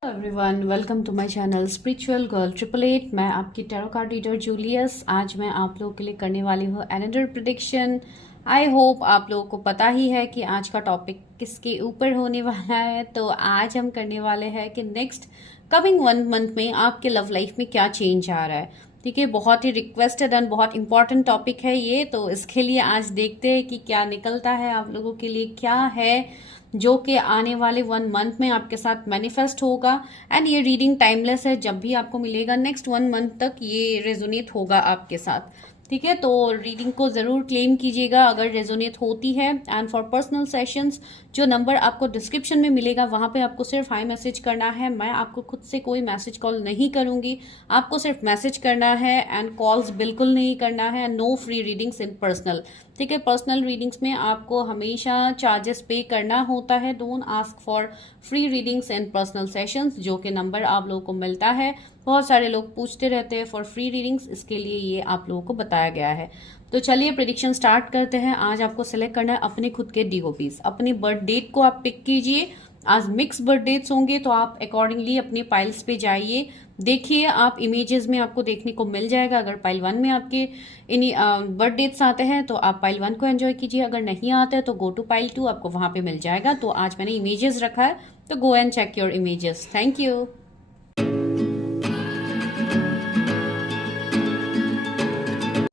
Everyone, welcome to my channel spiritual girl 888। मैं आपकी tarot card reader Julius. आज मैं आप लोगों के लिए करने वाली हूँ एनदर प्रेडिक्शन। आई होप आप लोगों को पता ही है कि आज का टॉपिक किसके ऊपर होने वाला है। तो आज हम करने वाले हैं कि नेक्स्ट कमिंग 1 मंथ में आपके लव लाइफ में क्या चेंज आ रहा है। ठीक है, बहुत ही रिक्वेस्टेड एंड बहुत इंपॉर्टेंट टॉपिक है ये। तो इसके लिए आज देखते हैं कि क्या निकलता है, आप लोगों के लिए क्या है जो कि आने वाले 1 मंथ में आपके साथ मैनिफेस्ट होगा। एंड ये रीडिंग टाइमलेस है, जब भी आपको मिलेगा नेक्स्ट 1 मंथ तक ये रेजोनेट होगा आपके साथ। ठीक है, तो रीडिंग को ज़रूर क्लेम कीजिएगा अगर रेजोनेट होती है। एंड फॉर पर्सनल सेशंस जो नंबर आपको डिस्क्रिप्शन में मिलेगा वहाँ पे आपको सिर्फ हाई मैसेज करना है। मैं आपको खुद से कोई मैसेज कॉल नहीं करूँगी, आपको सिर्फ मैसेज करना है एंड कॉल्स बिल्कुल नहीं करना है। नो फ्री रीडिंग्स इन पर्सनल। ठीक है, पर्सनल रीडिंग्स में आपको हमेशा चार्जेस पे करना होता है। Don't ask for free readings and personal sessions, जो कि नंबर आप लोगों को मिलता है। बहुत सारे लोग पूछते रहते हैं फॉर फ्री रीडिंग्स, इसके लिए ये आप लोगों को बताया गया है। तो चलिए प्रेडिक्शन स्टार्ट करते हैं। आज आपको सेलेक्ट करना है अपने खुद के डीओपीज। अपनी बर्थ डेट को आप पिक कीजिए। आज मिक्स बर्थ डेट्स होंगे तो आप अकॉर्डिंगली अपनी पाइल्स पे जाइए, देखिए। आप इमेजेस में आपको देखने को मिल जाएगा। अगर पाइल 1 में आपके इन बर्थ डेट्स आते हैं तो आप पाइल 1 को एंजॉय कीजिए। अगर नहीं आते हैं तो गो टू पाइल 2, आपको वहां पे मिल जाएगा। तो आज मैंने इमेजेस रखा है, तो go and check your images. Thank you.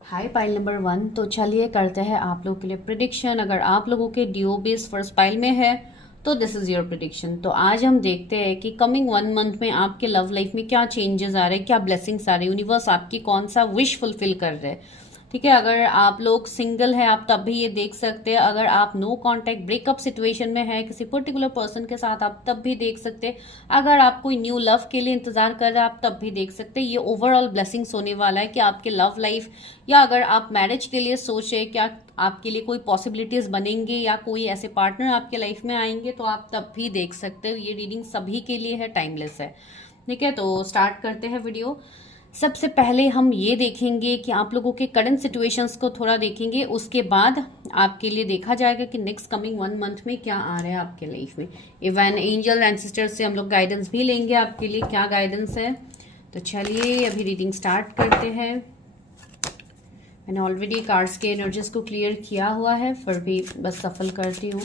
Hi pile number 1। तो चलिए करते हैं आप लोगों के लिए प्रिडिक्शन। अगर आप लोगों के डीओबीज फर्स्ट पाइल में है तो दिस इज योर प्रिडिक्शन। तो आज हम देखते हैं कि कमिंग 1 मंथ में आपके लव लाइफ में क्या चेंजेस आ रहे हैं, क्या ब्लेसिंग्स आ रहे हैं, यूनिवर्स आपकी कौन सा विश फुलफिल कर रहे हैं। ठीक है, अगर आप लोग सिंगल है आप तब भी ये देख सकते हैं। अगर आप नो कांटेक्ट ब्रेकअप सिचुएशन में है किसी पर्टिकुलर पर्सन के साथ, आप तब भी देख सकते हैं। अगर आप कोई न्यू लव के लिए इंतजार कर रहे हैं आप तब भी देख सकते हैं। ये ओवरऑल ब्लेसिंग्स होने वाला है कि आपके लव लाइफ, या अगर आप मैरिज के लिए सोच रहे क्या आपके लिए कोई पॉसिबिलिटीज बनेंगे या कोई ऐसे पार्टनर आपके लाइफ में आएंगे, तो आप तब भी देख सकते हो। ये रीडिंग सभी के लिए है, टाइमलेस है। ठीक है, तो स्टार्ट करते हैं वीडियो। सबसे पहले हम ये देखेंगे कि आप लोगों के करंट सिचुएशंस को थोड़ा देखेंगे, उसके बाद आपके लिए देखा जाएगा कि नेक्स्ट कमिंग 1 मंथ में क्या आ रहा है आपके लाइफ में। इवन एंजल एंड सिस्टर्स से हम लोग गाइडेंस भी लेंगे आपके लिए, क्या गाइडेंस है। तो चलिए अभी रीडिंग स्टार्ट करते हैं। मैंने ऑलरेडी कार्ड्स के एनर्जीज को क्लियर किया हुआ है, फिर भी बस सफल करती हूँ।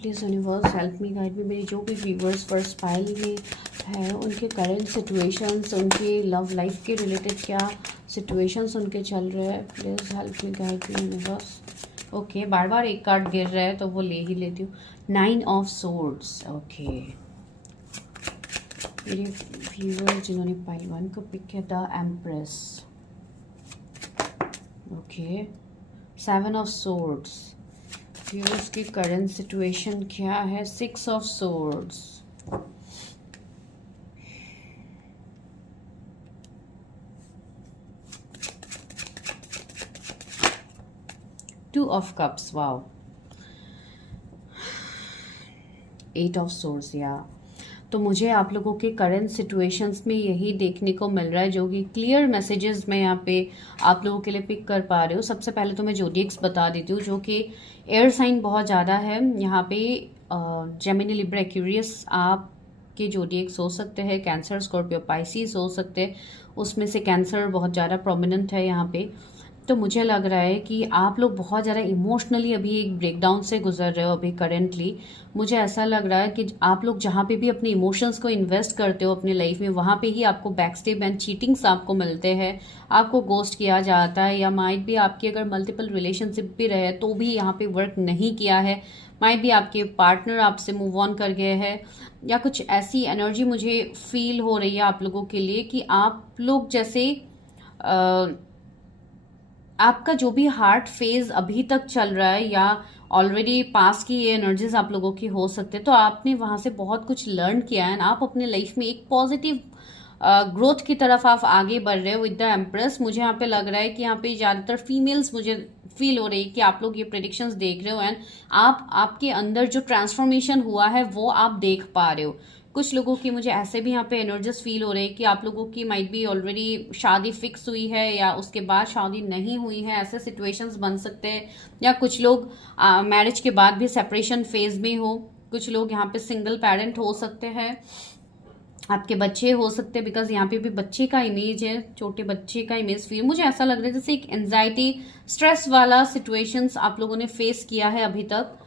Please universe help me, guide me. मेरी जो भी व्यूवर्स फर्स्ट पाइल में है उनके करंट सिचुएशंस, उनके लव लाइफ के रिलेटेड क्या सिचुएशंस उनके चल रहे हैं, please help me, guide me universe. Okay, बार बार एक कार्ड गिर रहा है तो वो ले ही लेती हूँ। 9 ऑफ सोर्ड्स। ओके, मेरे व्यूवर्स जिन्होंने पाइल 1 को पिक किया, the empress. Okay, 7 of swords. Viewers की करंट सिचुएशन क्या है, 6 of swords. 2 of cups. Wow, 8 of swords. या तो मुझे आप लोगों के करंट सिचुएशंस में यही देखने को मिल रहा है, जो कि क्लियर मैसेजेस मैं यहाँ पे आप लोगों के लिए पिक कर पा रही हूँ। सबसे पहले तो मैं जोडिएक्स बता देती हूँ, जो कि एयर साइन बहुत ज़्यादा है यहाँ पे। जेमिनी, लिब्रा, एक्वेरियस आपके जोडिएक्स हो सकते हैं। कैंसर, स्कॉर्पियो, पाइसिस हो सकते हैं। उसमें से कैंसर बहुत ज़्यादा प्रोमिनेंट है यहाँ पे। तो मुझे लग रहा है कि आप लोग बहुत ज़्यादा इमोशनली अभी एक ब्रेकडाउन से गुजर रहे हो अभी करेंटली। मुझे ऐसा लग रहा है कि आप लोग जहाँ पे भी अपने इमोशंस को इन्वेस्ट करते हो अपने लाइफ में, वहाँ पे ही आपको बैकस्टेप एंड चीटिंग्स आपको मिलते हैं, आपको गोस्ट किया जाता है। या माइट भी आपकी अगर मल्टीपल रिलेशनशिप भी रहे तो भी यहाँ पे वर्क नहीं किया है। माइट भी आपके पार्टनर आपसे मूव ऑन कर गए हैं, या कुछ ऐसी एनर्जी मुझे फील हो रही है आप लोगों के लिए कि आप लोग जैसे आपका जो भी हार्ट फेज अभी तक चल रहा है या ऑलरेडी पास की ये एनर्जीज आप लोगों की हो सकते हैं, तो आपने वहां से बहुत कुछ लर्न किया है। आप अपने लाइफ में एक पॉजिटिव ग्रोथ की तरफ आप आगे बढ़ रहे हो विद द एम्प्रेस। मुझे यहाँ पे लग रहा है कि यहाँ पे ज़्यादातर फीमेल्स मुझे फील हो रही है कि आप लोग ये प्रेडिक्शंस देख रहे हो एंड आपके अंदर जो ट्रांसफॉर्मेशन हुआ है वो आप देख पा रहे हो। कुछ लोगों की मुझे ऐसे भी यहाँ पे एनर्जीज फील हो रहे हैं कि आप लोगों की माइट बी ऑलरेडी शादी फिक्स हुई है या उसके बाद शादी नहीं हुई है, ऐसे सिचुएशंस बन सकते हैं। या कुछ लोग मैरिज के बाद भी सेपरेशन फेज में हो, कुछ लोग यहाँ पे सिंगल पेरेंट हो सकते हैं, आपके बच्चे हो सकते हैं, बिकॉज यहाँ पे भी बच्चे का इमेज है, छोटे बच्चे का इमेज फील मुझे ऐसा लग रहा है जैसे एक एंजाइटी स्ट्रेस वाला सिचुएशंस आप लोगों ने फेस किया है अभी तक,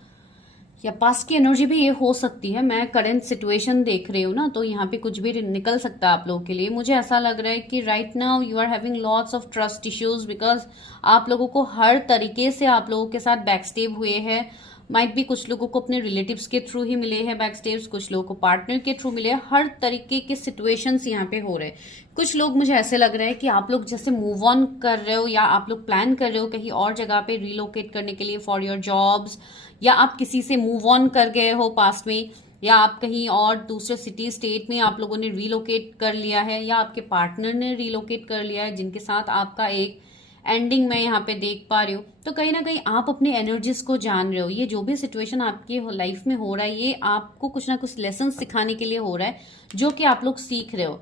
या पास्ट की एनर्जी भी ये हो सकती है। मैं करंट सिचुएशन देख रही हूँ ना, तो यहाँ पे कुछ भी निकल सकता है आप लोगों के लिए। मुझे ऐसा लग रहा है कि right now you are having lots of trust issues, because आप लोगों को हर तरीके से आप लोगों के साथ बैकस्टेप हुए हैं। माइट भी कुछ लोगों को अपने रिलेटिव्स के थ्रू ही मिले हैं बैकस्टेप्स, कुछ लोगों को पार्टनर के थ्रू मिले हैं। हर तरीके के सिचुएशंस यहाँ पे हो रहे हैं। कुछ लोग मुझे ऐसे लग रहा है कि आप लोग जैसे मूव ऑन कर रहे हो, या आप लोग प्लान कर रहे हो कहीं और जगह पे रिलोकेट करने के लिए फॉर योर जॉब्स, या आप किसी से मूव ऑन कर गए हो पास्ट में, या आप कहीं और दूसरे सिटी स्टेट में आप लोगों ने रिलोकेट कर लिया है, या आपके पार्टनर ने रिलोकेट कर लिया है जिनके साथ आपका एक एंडिंग मैं यहाँ पे देख पा रही हूँ। तो कहीं ना कहीं आप अपने एनर्जीज को जान रहे हो। ये जो भी सिचुएशन आपकी लाइफ में हो रहा है, ये आपको कुछ ना कुछ लेसन सिखाने के लिए हो रहा है, जो कि आप लोग सीख रहे हो।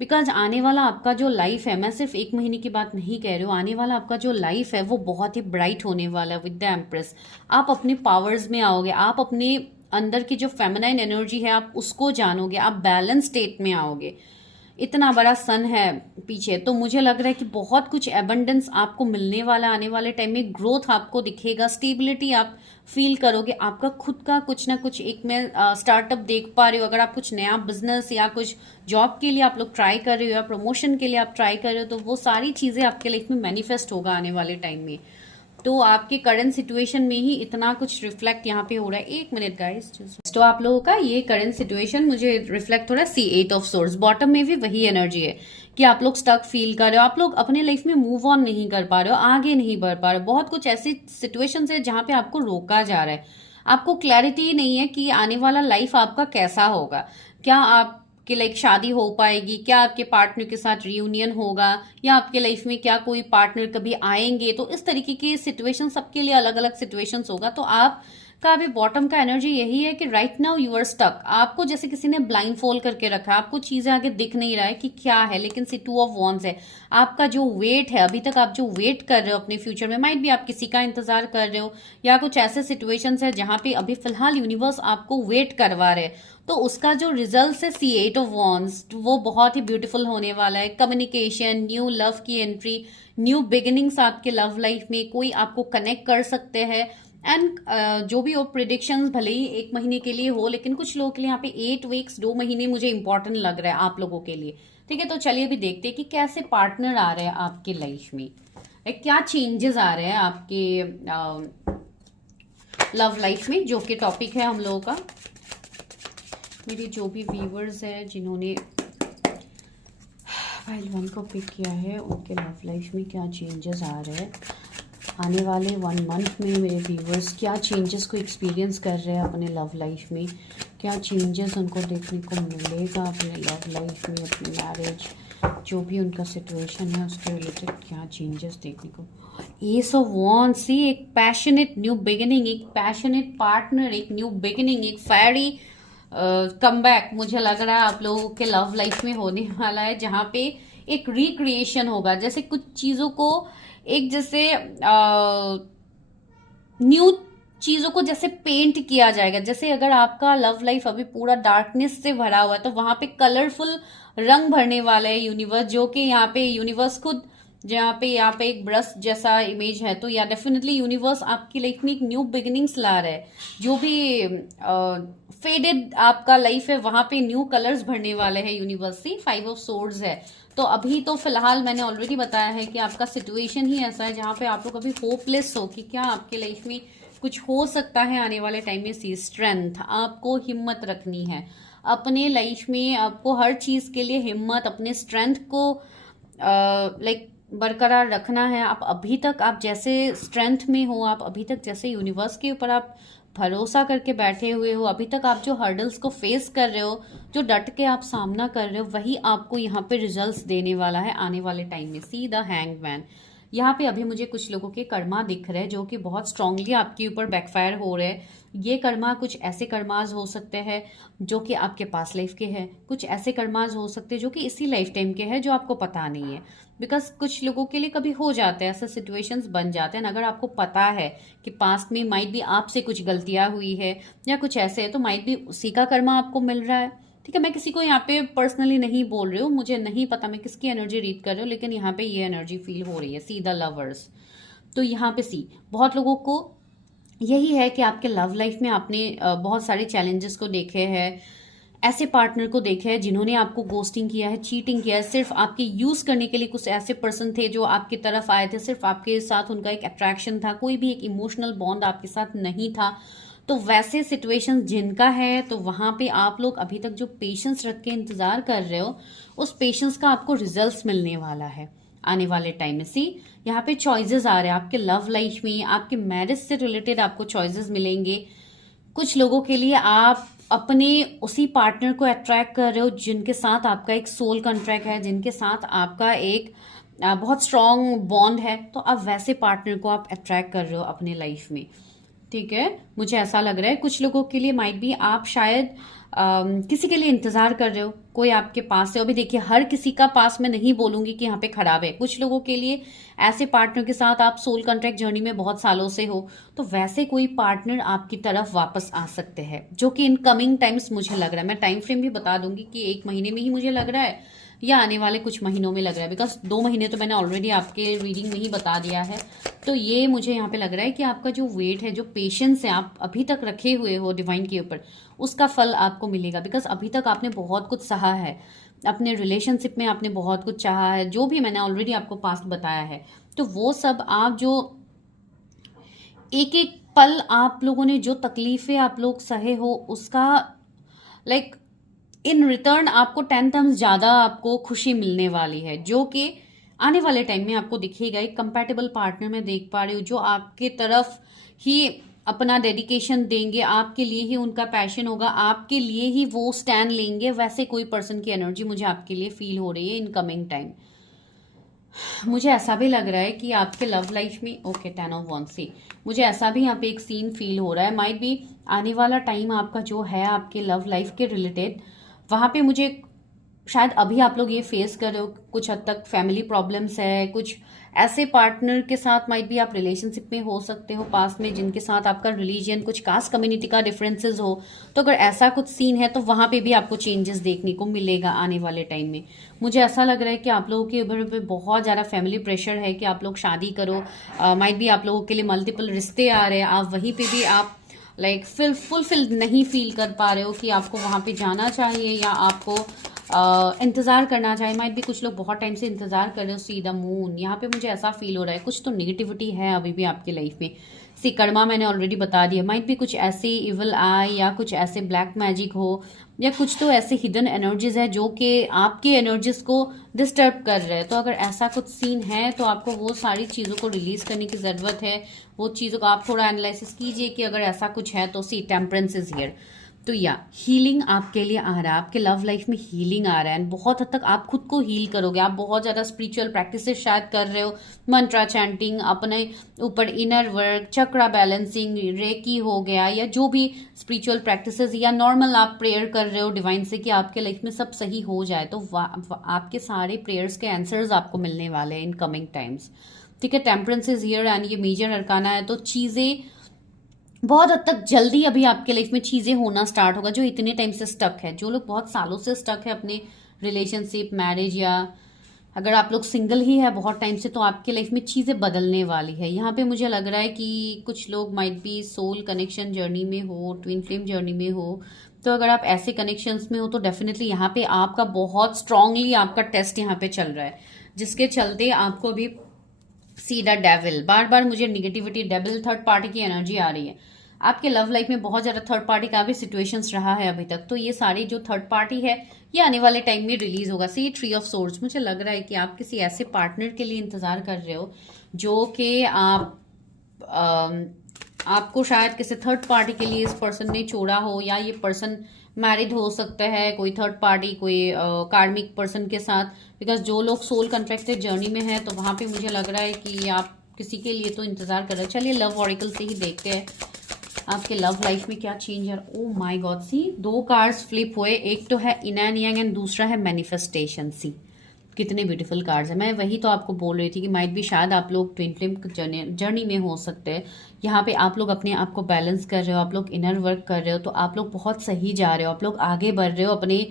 बिकॉज आने वाला आपका जो लाइफ है, मैं सिर्फ 1 महीने की बात नहीं कह रही हूँ, आने वाला आपका जो लाइफ है वो बहुत ही ब्राइट होने वाला है विद द एम्प्रेस। आप अपने पावर्स में आओगे, आप अपने अंदर की जो फेमिनाइन एनर्जी है आप उसको जानोगे, आप बैलेंस स्टेट में आओगे। इतना बड़ा सन है पीछे, तो मुझे लग रहा है कि बहुत कुछ एबंडेंस आपको मिलने वाला आने वाले टाइम में। ग्रोथ आपको दिखेगा, स्टेबिलिटी आप फील करोगे, आपका खुद का कुछ ना कुछ एक मैं स्टार्टअप देख पा रही हूँ। अगर आप कुछ नया बिजनेस या कुछ जॉब के लिए आप लोग ट्राई कर रहे हो, या प्रमोशन के लिए आप ट्राई कर रहे हो, तो वो सारी चीजें आपके लाइफ में मैनिफेस्ट होगा आने वाले टाइम में। तो आपके करंट सिचुएशन में ही इतना कुछ रिफ्लेक्ट यहाँ पे हो रहा है। 1 मिनट गाइस, तो आप लोगों का ये करंट सिचुएशन मुझे रिफ्लेक्ट हो रहा है C8 ऑफ सोर्स। बॉटम में भी वही एनर्जी है कि आप लोग स्टक फील कर रहे हो, आप लोग अपने लाइफ में मूव ऑन नहीं कर पा रहे हो, आगे नहीं बढ़ पा रहे हो। बहुत कुछ ऐसी सिचुएशन है जहां पे आपको रोका जा रहा है, आपको क्लैरिटी नहीं है कि आने वाला लाइफ आपका कैसा होगा। क्या आप कि लाइक शादी हो पाएगी, क्या आपके पार्टनर के साथ रियूनियन होगा, या आपके लाइफ में क्या कोई पार्टनर कभी आएंगे। तो इस तरीके की सिचुएशन सबके लिए अलग अलग सिचुएशंस होगा। तो आप का अभी बॉटम का एनर्जी यही है कि right now you are stuck. आपको जैसे किसी ने ब्लाइंड फोल्ड करके रखा है, आपको चीजें आगे दिख नहीं रहा है कि क्या है, लेकिन C2 ऑफ वॉन्ड्स है। आपका जो वेट है अभी तक, आप जो वेट कर रहे हो अपने फ्यूचर में, माइट भी आप किसी का इंतजार कर रहे हो, या कुछ ऐसे सिचुएशंस है जहां पे अभी फिलहाल यूनिवर्स आपको वेट करवा रहे हैं। तो उसका जो रिजल्ट है C8 ऑफ वॉन्ड्स, वो बहुत ही ब्यूटीफुल होने वाला है। कम्युनिकेशन, न्यू लव की एंट्री, न्यू बिगिनिंग्स आपके लव लाइफ में, कोई आपको कनेक्ट कर सकते हैं। एंड जो भी हो प्रिडिक्शंस भले ही 1 महीने के लिए हो, लेकिन कुछ लोगों के लिए यहाँ पे 8 वीक्स 2 महीने मुझे इंपॉर्टेंट लग रहा है आप लोगों के लिए। ठीक है, तो चलिए अभी देखते हैं कि कैसे पार्टनर आ रहे हैं आपके लाइफ में, क्या चेंजेस आ रहे हैं आपके लव लाइफ में, जो कि टॉपिक है हम लोगों का। मेरे जो भी व्यूवर्स है जिन्होंने फाइल 1 को पिक किया है, उनके लव लाइफ में क्या चेंजेस आ रहे हैं आने वाले 1 मंथ में। मेरे व्यूवर्स क्या चेंजेस को एक्सपीरियंस कर रहे हैं अपने लव लाइफ में, क्या चेंजेस उनको देखने को मिलेगा अपने लव लाइफ में, अपनी मैरिज, जो भी उनका सिचुएशन है उसके रिलेटेड क्या चेंजेस देखने को। एस ऑफ वॉन्ड्स, सी एक पैशनेट न्यू बिगिनिंग, एक पैशनेट पार्टनर, एक न्यू बिगिनिंग, एक फेरी कमबैक मुझे लग रहा है आप लोगों के लव लाइफ में होने वाला है, जहाँ पे एक रिक्रिएशन होगा। जैसे कुछ चीजों को एक जैसे न्यू चीजों को जैसे पेंट किया जाएगा। जैसे अगर आपका लव लाइफ अभी पूरा डार्कनेस से भरा हुआ है, तो वहां पे कलरफुल रंग भरने वाला है यूनिवर्स, जो कि यहाँ पे यूनिवर्स खुद, जहाँ पे यहाँ पे एक ब्रश जैसा इमेज है। तो या डेफिनेटली यूनिवर्स आपकी लाइफ में एक न्यू बिगिनिंग्स ला रहा है। जो भी फेडेड आपका लाइफ है वहां पे न्यू कलर्स भरने वाले हैं यूनिवर्स से। 5 ऑफ सोर्ड्स है। तो अभी तो फिलहाल मैंने ऑलरेडी बताया है कि आपका सिचुएशन ही ऐसा है जहां पे आप लोग अभी होपलेस हो कि क्या आपके लाइफ में कुछ हो सकता है आने वाले टाइम में। सी स्ट्रेंथ, आपको हिम्मत रखनी है अपने लाइफ में, आपको हर चीज के लिए हिम्मत, अपने स्ट्रेंथ को लाइक बरकरार रखना है। आप अभी तक आप जैसे स्ट्रेंथ में हो, आप अभी तक जैसे यूनिवर्स के ऊपर आप भरोसा करके बैठे हुए हो, अभी तक आप जो हर्डल्स को फेस कर रहे हो, जो डट के आप सामना कर रहे हो, वही आपको यहाँ पे रिजल्ट्स देने वाला है आने वाले टाइम में। सी द हैंगमैन, यहाँ पे अभी मुझे कुछ लोगों के कर्मा दिख रहे हैं जो कि बहुत स्ट्रांगली आपके ऊपर बैकफायर हो रहे हैं। ये कर्मा कुछ ऐसे कर्माज हो सकते हैं जो कि आपके पास लाइफ के हैं, कुछ ऐसे कर्माज हो सकते हैं जो कि इसी लाइफ टाइम के हैं जो आपको पता नहीं है। बिकॉज कुछ लोगों के लिए कभी हो जाते हैं, ऐसे सिचुएशंस बन जाते हैं। अगर आपको पता है कि पास्ट में माइट भी आपसे कुछ गलतियां हुई है या कुछ ऐसे है, तो माइट भी उसी का कर्मा आपको मिल रहा है। ठीक है, मैं किसी को यहाँ पे पर्सनली नहीं बोल रही हूँ, मुझे नहीं पता मैं किसकी एनर्जी रीड कर रही हूँ, लेकिन यहाँ पे ये एनर्जी फील हो रही है, सी द लवर्स। तो यहाँ पे सी बहुत लोगों को यही है कि आपके लव लाइफ में आपने बहुत सारे चैलेंजेस को देखे हैं, ऐसे पार्टनर को देखे हैं जिन्होंने आपको गोस्टिंग किया है, चीटिंग किया है, सिर्फ आपके यूज करने के लिए। कुछ ऐसे पर्सन थे जो आपकी तरफ आए थे, सिर्फ आपके साथ उनका एक अट्रैक्शन था, कोई भी एक इमोशनल बॉन्ड आपके साथ नहीं था। तो वैसे सिचुएशन जिनका है, तो वहां पे आप लोग अभी तक जो पेशेंस रख के इंतजार कर रहे हो, उस पेशेंस का आपको रिजल्ट्स मिलने वाला है आने वाले टाइम में। सी यहाँ पे चॉइसेस आ रहे हैं आपके लव लाइफ में, आपके मैरिज से रिलेटेड आपको चॉइसेस मिलेंगे। कुछ लोगों के लिए आप अपने उसी पार्टनर को अट्रैक्ट कर रहे हो जिनके साथ आपका एक सोल कॉन्ट्रैक्ट है, जिनके साथ आपका एक बहुत स्ट्रॉन्ग बॉन्ड है। तो अब वैसे पार्टनर को आप अट्रैक्ट कर रहे हो अपने लाइफ में। ठीक है, मुझे ऐसा लग रहा है कुछ लोगों के लिए माइट भी आप शायद किसी के लिए इंतजार कर रहे हो, कोई आपके पास है। अभी देखिए, हर किसी का पास मैं नहीं बोलूंगी कि यहाँ पे खराब है। कुछ लोगों के लिए ऐसे पार्टनर के साथ आप सोल कॉन्ट्रैक्ट जर्नी में बहुत सालों से हो, तो वैसे कोई पार्टनर आपकी तरफ वापस आ सकते हैं जो कि इन कमिंग टाइम्स मुझे लग रहा है। मैं टाइम फ्रेम भी बता दूंगी कि 1 महीने में ही मुझे लग रहा है या आने वाले कुछ महीनों में लग रहा है, बिकॉज 2 महीने तो मैंने ऑलरेडी आपके रीडिंग में ही बता दिया है। तो ये मुझे यहाँ पे लग रहा है कि आपका जो वेट है, जो पेशेंस है आप अभी तक रखे हुए हो डिवाइन के ऊपर, उसका फल आपको मिलेगा। बिकॉज अभी तक आपने बहुत कुछ सहा है अपने रिलेशनशिप में, आपने बहुत कुछ चाहा है, जो भी मैंने ऑलरेडी आपको पास्ट बताया है। तो वो सब आप जो एक एक पल आप लोगों ने जो तकलीफें आप लोग सहे हो, उसका लाइक इन रिटर्न आपको 10 टाइम्स ज्यादा आपको खुशी मिलने वाली है, जो कि आने वाले टाइम में आपको दिखेगा। एक कंपैटिबल पार्टनर में देख पा रही हूँ जो आपके तरफ ही अपना डेडिकेशन देंगे, आपके लिए ही उनका पैशन होगा, आपके लिए ही वो स्टैंड लेंगे। वैसे कोई पर्सन की एनर्जी मुझे आपके लिए फील हो रही है इन कमिंग टाइम। मुझे ऐसा भी लग रहा है कि आपके लव लाइफ में ओके 10 ऑफ wands से मुझे ऐसा भी यहाँ पे एक सीन फील हो रहा है। माइट भी आने वाला टाइम आपका जो है आपके लव लाइफ के रिलेटेड, वहां पे मुझे शायद अभी आप लोग ये फेस कर रहे हो कुछ हद तक फैमिली प्रॉब्लम्स है, कुछ ऐसे पार्टनर के साथ माइट भी आप रिलेशनशिप में हो सकते हो पास में जिनके साथ आपका रिलीजन, कुछ कास्ट कम्युनिटी का डिफरेंसेस हो। तो अगर ऐसा कुछ सीन है तो वहां पे भी आपको चेंजेस देखने को मिलेगा आने वाले टाइम में। मुझे ऐसा लग रहा है कि आप लोगों के ऊपर पे बहुत ज़्यादा फैमिली प्रेशर है कि आप लोग शादी करो। माइट भी आप लोगों के लिए मल्टीपल रिश्ते आ रहे हैं, आप वहीं पर भी आप लाइक फुलफिल नहीं फील कर पा रहे हो कि आपको वहां पे जाना चाहिए या आपको इंतजार करना चाहिए। माइट भी कुछ लोग बहुत टाइम से इंतजार कर रहे हो। सी द मून यहाँ पे मुझे ऐसा फील हो रहा है कुछ तो नेगेटिविटी है अभी भी आपकी लाइफ में। सी कर्मा मैंने ऑलरेडी बता दिया। माइट भी कुछ ऐसे इविल आई या कुछ ऐसे ब्लैक मैजिक हो या कुछ तो ऐसे हिडन एनर्जीज है जो कि आपकी एनर्जीज को डिस्टर्ब कर रहे हैं। तो अगर ऐसा कुछ सीन है तो आपको वो सारी चीज़ों को रिलीज करने की ज़रूरत है। वो चीज़ों को आप थोड़ा एनालिसिस कीजिए कि अगर ऐसा कुछ है तो सी टेम्परेंस इज हियर। तो या हीलिंग आपके लिए आ रहा है, आपके लव लाइफ में हीलिंग आ रहा है। बहुत हद तक आप खुद को हील करोगे। आप बहुत ज़्यादा स्पिरिचुअल प्रैक्टिसेस शायद कर रहे हो, मंत्रा चैंटिंग, अपने ऊपर इनर वर्क, चक्रा बैलेंसिंग, रेकी हो गया या जो भी स्पिरिचुअल प्रैक्टिसेस, या नॉर्मल आप प्रेयर कर रहे हो डिवाइन से कि आपके लाइफ में सब सही हो जाए। तो आपके सारे प्रेयर्स के आंसर्स आपको मिलने वाले हैं इन कमिंग टाइम्स। ठीक है, टेम्परेंस इज हियर एंड ये मेजर अरकाना है। तो चीज़ें बहुत हद तक जल्दी अभी आपके लाइफ में चीज़ें होना स्टार्ट होगा जो इतने टाइम से स्टक है। जो लोग बहुत सालों से स्टक है अपने रिलेशनशिप, मैरिज, या अगर आप लोग सिंगल ही है बहुत टाइम से, तो आपके लाइफ में चीज़ें बदलने वाली है। यहाँ पे मुझे लग रहा है कि कुछ लोग माइट भी सोल कनेक्शन जर्नी में हो, ट्विन फ्लेम जर्नी में हो। तो अगर आप ऐसे कनेक्शंस में हो तो डेफिनेटली यहाँ पे आपका बहुत स्ट्रांगली आपका टेस्ट यहाँ पे चल रहा है, जिसके चलते आपको अभी सी द डेविल, बार बार मुझे निगेटिविटी, डेविल, थर्ड पार्टी की एनर्जी आ रही है। आपके लव लाइफ में बहुत ज़्यादा थर्ड पार्टी का भी सिचुएशंस रहा है अभी तक। तो ये सारी जो थर्ड पार्टी है ये आने वाले टाइम में रिलीज होगा। सी ट्री ऑफ सोर्ड्स, मुझे लग रहा है कि आप किसी ऐसे पार्टनर के लिए इंतजार कर रहे हो जो कि आपको शायद किसी थर्ड पार्टी के लिए इस पर्सन ने छोड़ा हो, या ये पर्सन मैरिड हो सकता है, कोई थर्ड पार्टी, कोई कार्मिक पर्सन के साथ, बिकॉज जो लोग सोल कॉन्ट्रैक्टेड जर्नी में है तो वहां पे मुझे लग रहा है कि आप किसी के लिए तो इंतजार कर रहे हैं। चलिए लव ऑरिकल से ही देखते हैं आपके लव लाइफ में क्या चेंज है। Oh my god, see 2 cards flip हुए, एक तो है इन एंड यांग एंड दूसरा है मैनिफेस्टेशन। सी कितने ब्यूटीफुल कार्ड्स है। मैं वही तो आपको बोल रही थी कि माइट भी शायद आप लोग ट्विन फ्लेम जर्नी में हो सकते हैं। यहाँ पे आप लोग अपने आप को बैलेंस कर रहे हो, आप लोग इनर वर्क कर रहे हो, तो आप लोग बहुत सही जा रहे हो, आप लोग आगे बढ़ रहे हो अपने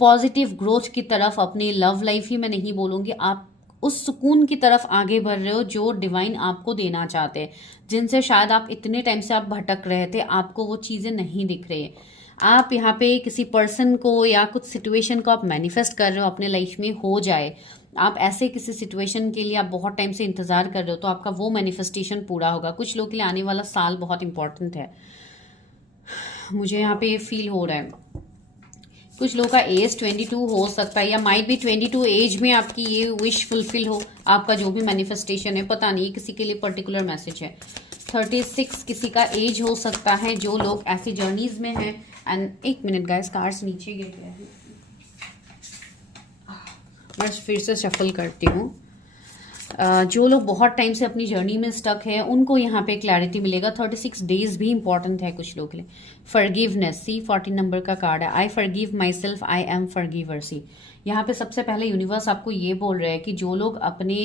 पॉजिटिव ग्रोथ की तरफ। अपनी लव लाइफ ही मैं नहीं बोलूँगी, आप उस सुकून की तरफ आगे बढ़ रहे हो जो डिवाइन आपको देना चाहते हैं, जिनसे शायद आप इतने टाइम से आप भटक रहे थे, आपको वो चीज़ें नहीं दिख रही है। आप यहाँ पे किसी पर्सन को या कुछ सिचुएशन को आप मैनिफेस्ट कर रहे हो अपने लाइफ में हो जाए। आप ऐसे किसी सिचुएशन के लिए आप बहुत टाइम से इंतजार कर रहे हो, तो आपका वो मैनिफेस्टेशन पूरा होगा। कुछ लोग के लिए आने वाला साल बहुत इंपॉर्टेंट है, मुझे यहाँ पे ये फील हो रहा है। कुछ लोगों का एज 22 हो सकता है, या माइट भी 22 एज में आपकी ये विश फुलफिल हो, आपका जो भी मैनिफेस्टेशन है। पता नहीं, किसी के लिए पर्टिकुलर मैसेज है। 36 किसी का एज हो सकता है, जो लोग ऐसी जर्नीज में हैं। एंड 1 मिनट गाइस, कार्ड्स नीचे गिर गए हैं, मैं फिर से शफल करती हूँ। जो लोग बहुत टाइम से अपनी जर्नी में स्टक है उनको यहाँ पे क्लैरिटी मिलेगा। 36 डेज भी इंपॉर्टेंट है कुछ लोग के लिए। फॉरगिवनेस, सी 14 नंबर का कार्ड है। I forgive myself, I am forgiver. See यहाँ पे सबसे पहले यूनिवर्स आपको ये बोल रहा है कि जो लोग अपने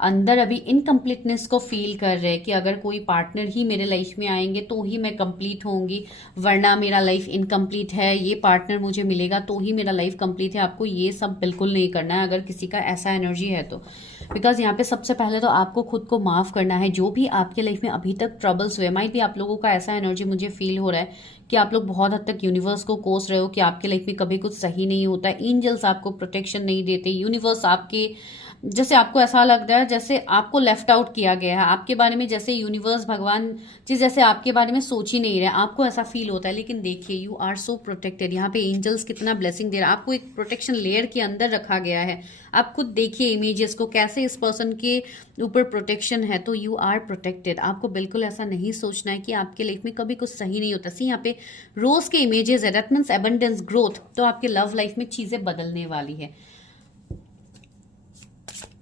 अंदर अभी इनकम्प्लीटनेस को फील कर रहे हैं कि अगर कोई पार्टनर ही मेरे लाइफ में आएंगे तो ही मैं कंप्लीट होंगी, वरना मेरा लाइफ इनकम्प्लीट है, ये पार्टनर मुझे मिलेगा तो ही मेरा लाइफ कंप्लीट है, आपको ये सब बिल्कुल नहीं करना है अगर किसी का ऐसा एनर्जी है तो। बिकॉज यहाँ पे सबसे पहले तो आपको खुद को माफ करना है। जो भी आपके लाइफ में अभी तक ट्रबल्स हुए, माइट भी आप लोगों का ऐसा एनर्जी मुझे फील हो रहा है कि आप लोग बहुत हद तक यूनिवर्स को कोस रहे हो कि आपके लाइफ में कभी कुछ सही नहीं होता है, एंजल्स आपको प्रोटेक्शन नहीं देते, यूनिवर्स आपके जैसे आपको ऐसा लग रहा है जैसे आपको लेफ्ट आउट किया गया है आपके बारे में, जैसे यूनिवर्स भगवान जी जैसे आपके बारे में सोच ही नहीं रहे, आपको ऐसा फील होता है। लेकिन देखिए, यू आर सो प्रोटेक्टेड। यहाँ पे एंजल्स कितना ब्लेसिंग दे रहा है आपको, एक प्रोटेक्शन लेयर के अंदर रखा गया है। आप खुद देखिए इमेजेस को, कैसे इस पर्सन के ऊपर प्रोटेक्शन है, तो यू आर प्रोटेक्टेड। आपको बिल्कुल ऐसा नहीं सोचना है कि आपके लाइफ में कभी कुछ सही नहीं होता। सी यहाँ पे रोज के इमेजेस है, दैट मीन्स एबंडेंस, ग्रोथ। तो आपके लव लाइफ में चीजें बदलने वाली है।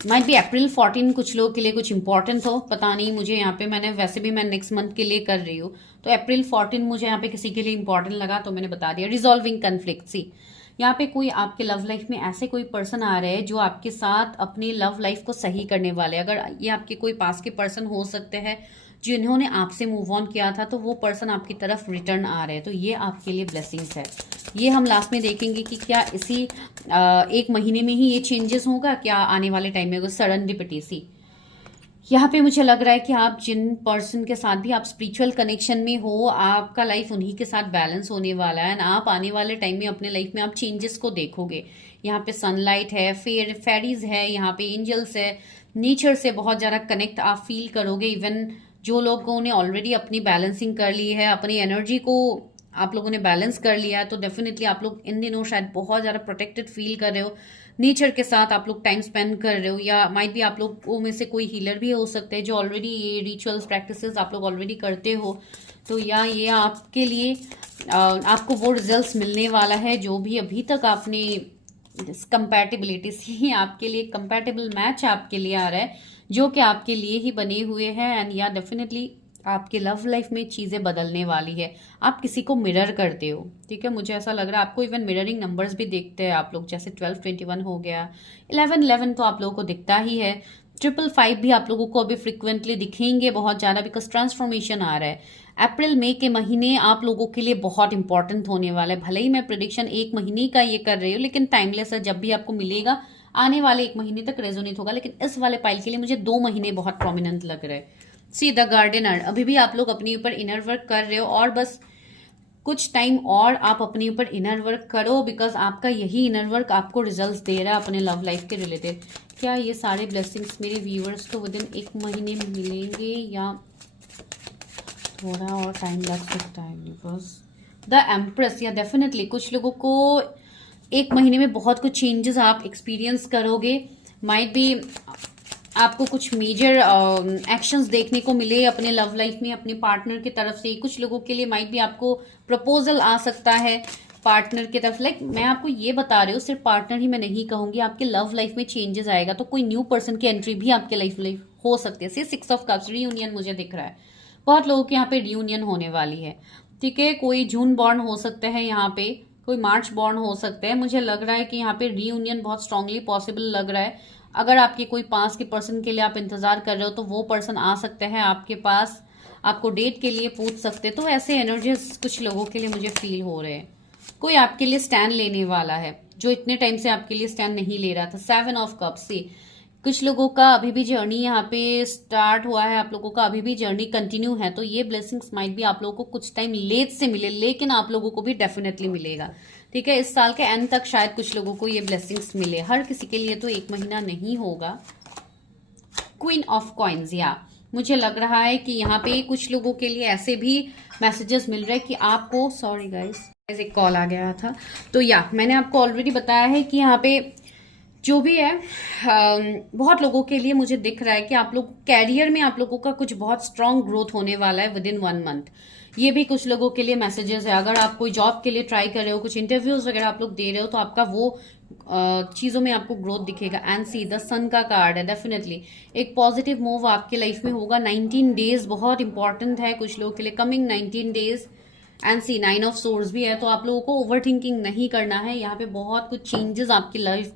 माइट भी अप्रैल 14 कुछ लोग के लिए कुछ इंपॉर्टेंट हो, पता नहीं मुझे। यहाँ पे मैंने वैसे भी मैं नेक्स्ट मंथ के लिए कर रही हूँ, तो अप्रैल 14 मुझे यहाँ पे किसी के लिए इंपॉर्टेंट लगा तो मैंने बता दिया। रिजॉल्विंग कन्फ्लिक्ट, सी यहाँ पे कोई आपके लव लाइफ में ऐसे कोई पर्सन आ रहे हैं जो आपके साथ अपनी लव लाइफ को सही करने वाले। अगर ये आपके कोई पास के पर्सन हो सकते हैं जिन्होंने आपसे मूव ऑन किया था, तो वो पर्सन आपकी तरफ रिटर्न आ रहे हैं, तो ये आपके लिए ब्लेसिंग्स है। ये हम लास्ट में देखेंगे कि क्या इसी 1 महीने में ही ये चेंजेस होगा, क्या आने वाले टाइम में सडन रिपिटेसी। यहाँ पे मुझे लग रहा है कि आप जिन पर्सन के साथ भी आप स्पिरिचुअल कनेक्शन में हो, आपका लाइफ उन्हीं के साथ बैलेंस होने वाला है। एंड आप आने वाले टाइम में अपने लाइफ में आप चेंजेस को देखोगे। यहाँ पे सनलाइट है, फेरीज है, यहाँ पे एंजल्स है, नेचर से बहुत ज़्यादा कनेक्ट आप फील करोगे। इवन जो लोगों ने ऑलरेडी अपनी बैलेंसिंग कर ली है, अपनी एनर्जी को आप लोगों ने बैलेंस कर लिया है, तो डेफिनेटली आप लोग इन दिनों शायद बहुत ज़्यादा प्रोटेक्टेड फील कर रहे हो। नेचर के साथ आप लोग टाइम स्पेंड कर रहे हो, या माइट भी आप लोगों में से कोई हीलर भी हो सकते हैं जो ऑलरेडी ये रिचुअल्स प्रैक्टिसेस आप लोग ऑलरेडी करते हो, तो या ये आपके लिए आपको वो रिजल्ट्स मिलने वाला है जो भी अभी तक आपने कंपैटिबिलिटी से आपके लिए कंपैटिबल मैच आपके लिए आ रहा है, जो कि आपके लिए ही बने हुए हैं। एंड या डेफिनेटली आपके लव लाइफ में चीज़ें बदलने वाली है। आप किसी को मिरर करते हो, ठीक है, मुझे ऐसा लग रहा है। आपको इवन मिररिंग नंबर्स भी दिखते हैं आप लोग, जैसे 12 21 हो गया, 11 11 तो आप लोगों को दिखता ही है। 555 भी आप लोगों को अभी फ्रिक्वेंटली दिखेंगे बहुत ज़्यादा, बिकॉज ट्रांसफॉर्मेशन आ रहा है। अप्रैल मई के महीने आप लोगों के लिए बहुत इंपॉर्टेंट होने वाला है। भले ही मैं प्रेडिक्शन 1 महीने का ये कर रही हूँ, लेकिन टाइमलेस है, जब भी आपको मिलेगा आने वाले 1 महीने तक रेजोनेट होगा। लेकिन इस वाले पाइल के लिए मुझे 2 महीने बहुत प्रोमिनेंट लग रहे हैं। सी द गार्डनर, अभी भी आप लोग अपने ऊपर इनर वर्क कर रहे हो, और बस कुछ टाइम और आप अपने ऊपर इनर वर्क करो, बिकॉज आपका यही इनर वर्क आपको रिजल्ट्स दे रहा है अपने लव लाइफ के रिलेटेड। क्या ये सारे ब्लेसिंग्स मेरे व्यूअर्स को विदिन 1 महीने में मिलेंगे या थोड़ा और टाइम लग सकता है? बिकॉज द एम्प्रेस, या डेफिनेटली कुछ लोगों को 1 महीने में बहुत कुछ चेंजेस आप एक्सपीरियंस करोगे। माइट भी आपको कुछ मेजर एक्शंस देखने को मिले अपने लव लाइफ में अपने पार्टनर की तरफ से। कुछ लोगों के लिए माइट भी आपको प्रपोजल आ सकता है, पार्टनर की तरफ, लाइक मैं आपको ये बता रही हूँ, सिर्फ पार्टनर ही मैं नहीं कहूंगी, आपके लव लाइफ में चेंजेस आएगा, तो कोई न्यू पर्सन की एंट्री भी आपके लाइफ में हो सकती है। 6 ऑफ कप्स रियूनियन मुझे दिख रहा है, बहुत लोगों के यहाँ पे रियूनियन होने वाली है, ठीक है। कोई जून बॉर्न हो सकते हैं यहाँ पे, कोई मार्च बॉर्न हो सकते हैं। मुझे लग रहा है कि यहाँ पे रियूनियन बहुत स्ट्रांगली पॉसिबल लग रहा है। अगर आपके कोई पास के पर्सन के लिए आप इंतजार कर रहे हो तो वो पर्सन आ सकते हैं आपके पास, आपको डेट के लिए पूछ सकते। तो ऐसे एनर्जीज कुछ लोगों के लिए मुझे फील हो रहे हैं। कोई आपके लिए स्टैंड लेने वाला है जो इतने टाइम से आपके लिए स्टैंड नहीं ले रहा था। 7 ऑफ कप्स से कुछ लोगों का अभी भी जर्नी यहाँ पे स्टार्ट हुआ है, आप लोगों का अभी भी जर्नी कंटिन्यू है। तो ये ब्लेसिंग्स माइट भी आप लोगों को कुछ टाइम लेट से मिले, लेकिन आप लोगों को भी डेफिनेटली मिलेगा, ठीक है। इस साल के एंड तक शायद कुछ लोगों को ये ब्लेसिंग्स मिले, हर किसी के लिए तो 1 महीना नहीं होगा। क्वीन ऑफ कॉइन्स, या मुझे लग रहा है कि यहाँ पे कुछ लोगों के लिए ऐसे भी मैसेजेस मिल रहे हैं कि आपको, सॉरी गाइस एक कॉल आ गया था, तो या मैंने आपको ऑलरेडी बताया है कि यहाँ पे जो भी है, बहुत लोगों के लिए मुझे दिख रहा है कि आप लोग कैरियर में आप लोगों का कुछ बहुत स्ट्रांग ग्रोथ होने वाला है विद इन 1 मंथ। ये भी कुछ लोगों के लिए मैसेजेस है। अगर आप कोई जॉब के लिए ट्राई कर रहे हो, कुछ इंटरव्यूज वगैरह आप लोग दे रहे हो, तो आपका वो चीजों में आपको ग्रोथ दिखेगा। एंड सी द सन का कार्ड है, डेफिनेटली एक पॉजिटिव मूव आपके लाइफ में होगा। 19 डेज बहुत इंपॉर्टेंट है कुछ लोगों के लिए, coming 19 days. And see 9 of swords भी है, तो आप लोगों को ओवर थिंकिंग नहीं करना है। यहाँ पे बहुत कुछ चेंजेस आपकी लाइफ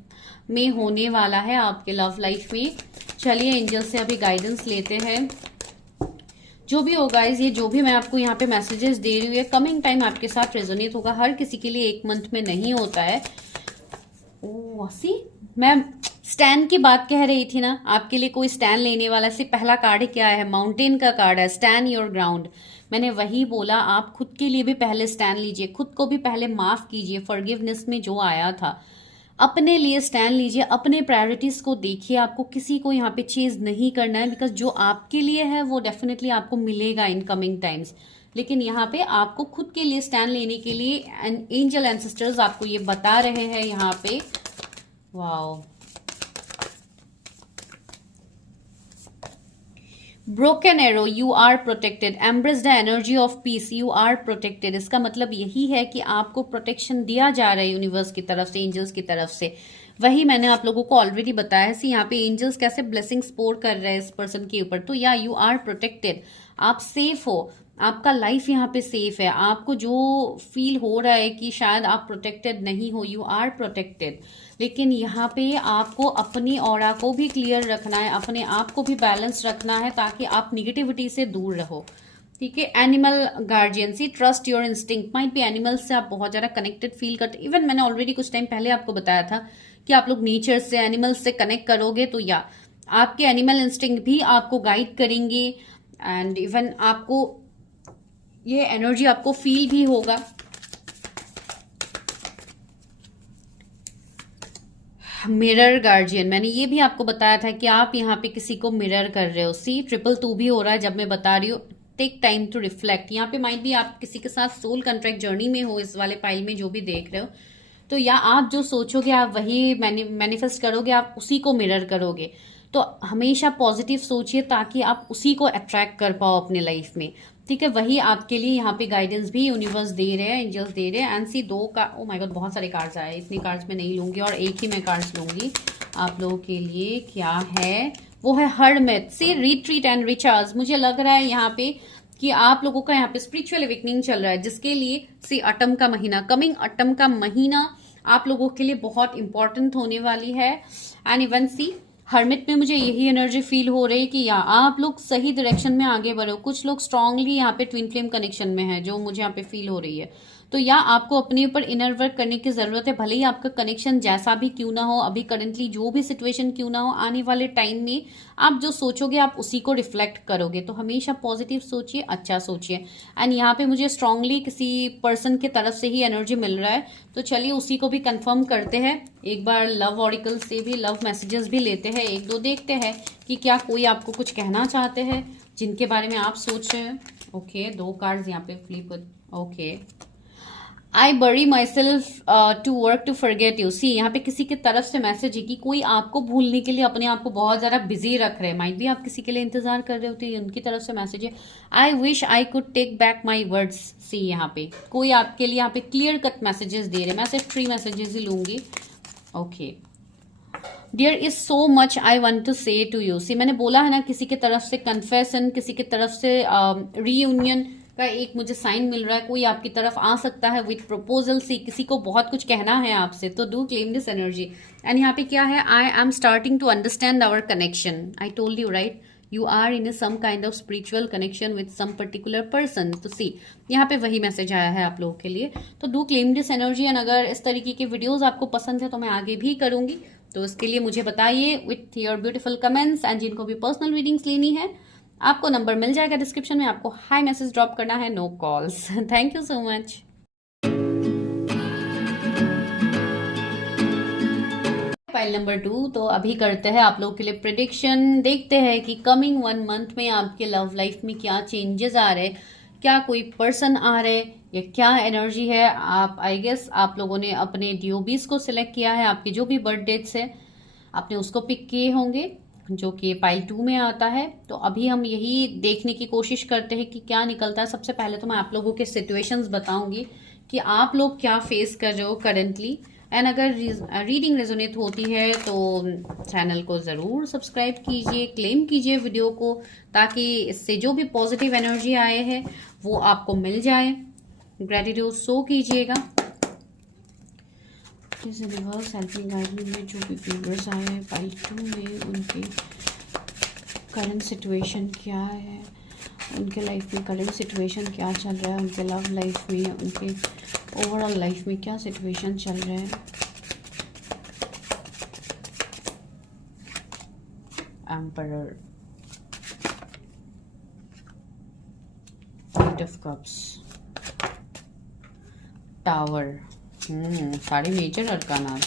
में होने वाला है, आपके लव लाइफ में। चलिए एंजल से अभी गाइडेंस लेते हैं। जो भी होगा, ये जो भी मैं आपको यहाँ पे मैसेजेस दे रही हूँ, कमिंग टाइम आपके साथ रेजोनेट होगा। हर किसी के लिए 1 मंथ में नहीं होता है। ओ सी, मैं स्टैंड की बात कह रही थी ना, आपके लिए कोई स्टैंड लेने वाला। से पहला कार्ड क्या है, माउंटेन का कार्ड है, स्टैंड योर ग्राउंड। मैंने वही बोला, आप खुद के लिए भी पहले स्टैंड लीजिए, खुद को भी पहले माफ कीजिए। फॉरगिवनेस में जो आया था, अपने लिए स्टैंड लीजिए, अपने प्रायोरिटीज को देखिए। आपको किसी को यहाँ पे चेज नहीं करना है, बिकॉज जो आपके लिए है वो डेफिनेटली आपको मिलेगा इन कमिंग टाइम्स। लेकिन यहाँ पे आपको खुद के लिए स्टैंड लेने के लिए एंजल एंसेस्टर्स आपको ये बता रहे हैं यहाँ पे। Wow, broken arrow, you are protected. Embrace the energy of peace, you are protected. इसका मतलब यही है कि आपको प्रोटेक्शन दिया जा रहा है यूनिवर्स की तरफ से, एंजल्स की तरफ से। वही मैंने आप लोगों को ऑलरेडी बताया है। यहाँ पे एंजल्स कैसे ब्लेसिंग्स पोर कर रहे हैं इस पर्सन के ऊपर। तो या यू आर प्रोटेक्टेड, आप सेफ हो, आपका लाइफ यहाँ पे सेफ है। आपको जो फील हो रहा है कि शायद आप प्रोटेक्टेड नहीं हो, यू आर प्रोटेक्टेड। लेकिन यहाँ पे आपको अपनी ऑरा को भी क्लियर रखना है, अपने आप को भी बैलेंस रखना है, ताकि आप निगेटिविटी से दूर रहो, ठीक है। Animal guardiancy, trust your instinct. Might भी एनिमल्स से आप बहुत ज्यादा कनेक्टेड फील करते। इवन मैंने ऑलरेडी कुछ टाइम पहले आपको बताया था कि आप लोग नेचर से, एनिमल्स से कनेक्ट करोगे, तो या आपके एनिमल इंस्टिंक्ट भी आपको गाइड करेंगे। एंड इवन आपको ये एनर्जी आपको फील भी होगा। मिरर गार्जियन, मैंने ये भी आपको बताया था कि आप यहाँ पे किसी को मिरर कर रहे हो। सी 222 भी हो रहा है जब मैं बता रही हूँ। Take time to reflect. यहाँ पे माइट भी आप किसी के साथ सोल कॉन्ट्रैक्ट जर्नी में हो, इस वाले पाइल में जो भी देख रहे हो। तो या आप जो सोचोगे आप वही मैनिफेस्ट करोगे, आप उसी को मिरर करोगे। तो हमेशा पॉजिटिव सोचिए ताकि आप उसी को अट्रैक्ट कर पाओ अपने लाइफ में, ठीक है। वही आपके लिए यहाँ पे गाइडेंस भी यूनिवर्स दे रहे हैं, एंजल्स दे रहे हैं। एंड सी 2 का, ओ माय गॉड, बहुत सारे कार्ड्स आए। इतने कार्ड्स मैं नहीं लूंगी और एक ही मैं कार्ड्स लूंगी आप लोगों के लिए। क्या है वो है hermit. See retreat and recharge. मुझे लग रहा है यहाँ पे कि आप लोगों का यहाँ पे स्पिरिचुअल अवेकनिंग चल रहा है, जिसके लिए सी अटम का महीना, कमिंग अटम का महीना आप लोगों के लिए बहुत इंपॉर्टेंट होने वाली है। एंड इवन सी हर्मिट में मुझे यही एनर्जी फील हो रही है कि या आप लोग सही डायरेक्शन में आगे बढ़ो। कुछ लोग स्ट्रांगली यहाँ पे ट्विन फ्लेम कनेक्शन में है, जो मुझे यहाँ पे फील हो रही है। तो या आपको अपने ऊपर इनर वर्क करने की जरूरत है, भले ही आपका कनेक्शन जैसा भी क्यों ना हो, अभी करंटली जो भी सिचुएशन क्यों ना हो, आने वाले टाइम में आप जो सोचोगे आप उसी को रिफ्लेक्ट करोगे। तो हमेशा पॉजिटिव सोचिए, अच्छा सोचिए। एंड यहाँ पे मुझे स्ट्रांगली किसी पर्सन की तरफ से ही एनर्जी मिल रहा है। तो चलिए उसी को भी कंफर्म करते हैं एक बार। लव ऑरिकल से भी लव मैसेजेस भी लेते हैं, 1-2 देखते हैं कि क्या कोई आपको कुछ कहना चाहते हैं जिनके बारे में आप सोच रहे हैं। ओके, 2 कार्ड्स यहाँ पे flip. Okay, I bury myself to work to forget you. See यहाँ पे किसी की तरफ से मैसेज है कि कोई आपको भूलने के लिए अपने आप को बहुत ज्यादा बिजी रख रहे हैं। माइट भी आप किसी के लिए इंतजार कर रहे होते हैं, उनकी तरफ से मैसेज है I wish I could take back my words. See यहाँ पे कोई आपके लिए यहाँ पे क्लियर कट मैसेजेस दे रहे हैं। मैं सिर्फ 3 मैसेजेस ही लूंगी। Okay, there is so much I want to say to you. See मैंने बोला है ना, किसी की तरफ से कन्फेशन, किसी की तरफ से रीयूनियन का एक मुझे साइन मिल रहा है। कोई आपकी तरफ आ सकता है विथ प्रपोजल। सी किसी को बहुत कुछ कहना है आपसे, तो do claim this energy. And यहाँ पे क्या है, I am starting to understand our connection. I told you right, you are in some kind of spiritual connection with some particular person. तो सी यहाँ पे वही मैसेज आया है आप लोगों के लिए। तो do claim this energy. And अगर इस तरीके की वीडियोज आपको पसंद है तो मैं आगे भी करूंगी, तो इसके लिए मुझे बताइए with your beautiful comments. And जिनको भी पर्सनल रीडिंग्स लेनी है, आपको नंबर मिल जाएगा डिस्क्रिप्शन में, आपको हाई मैसेज ड्रॉप करना है, no calls. Thank you so much. File number 2, तो अभी करते हैं आप लोगों के लिए प्रिडिक्शन। देखते हैं कि कमिंग 1 मंथ में आपके लव लाइफ में क्या चेंजेस आ रहे हैं, क्या कोई पर्सन आ रहे या क्या एनर्जी है। आप आई गेस आप लोगों ने अपने DOBs को सिलेक्ट किया है, आपके जो भी बर्थ डेट्स है आपने उसको पिक किए होंगे, जो कि पाइल 2 में आता है। तो अभी हम यही देखने की कोशिश करते हैं कि क्या निकलता है। सबसे पहले तो मैं आप लोगों के सिचुएशंस बताऊंगी कि आप लोग क्या फेस कर रहे हो करेंटली। एंड अगर रीडिंग रेजोनेट होती है तो चैनल को ज़रूर सब्सक्राइब कीजिए, क्लेम कीजिए वीडियो को, ताकि इससे जो भी पॉजिटिव एनर्जी आए हैं वो आपको मिल जाए। ग्रेटिट्यूड शो कीजिएगा। जैसे रिवर्स हेल्पिंग गाइड में जो भी व्यूअर्स आए हैं पाइल 2 में, उनकी करंट सिचुएशन क्या है, उनके लाइफ में करंट सिचुएशन क्या चल रहा है, उनके लव लाइफ में, उनके ओवरऑल लाइफ में क्या सिचुएशन चल रहा है। Emperor, eight of cups, tower, सारे major arcana,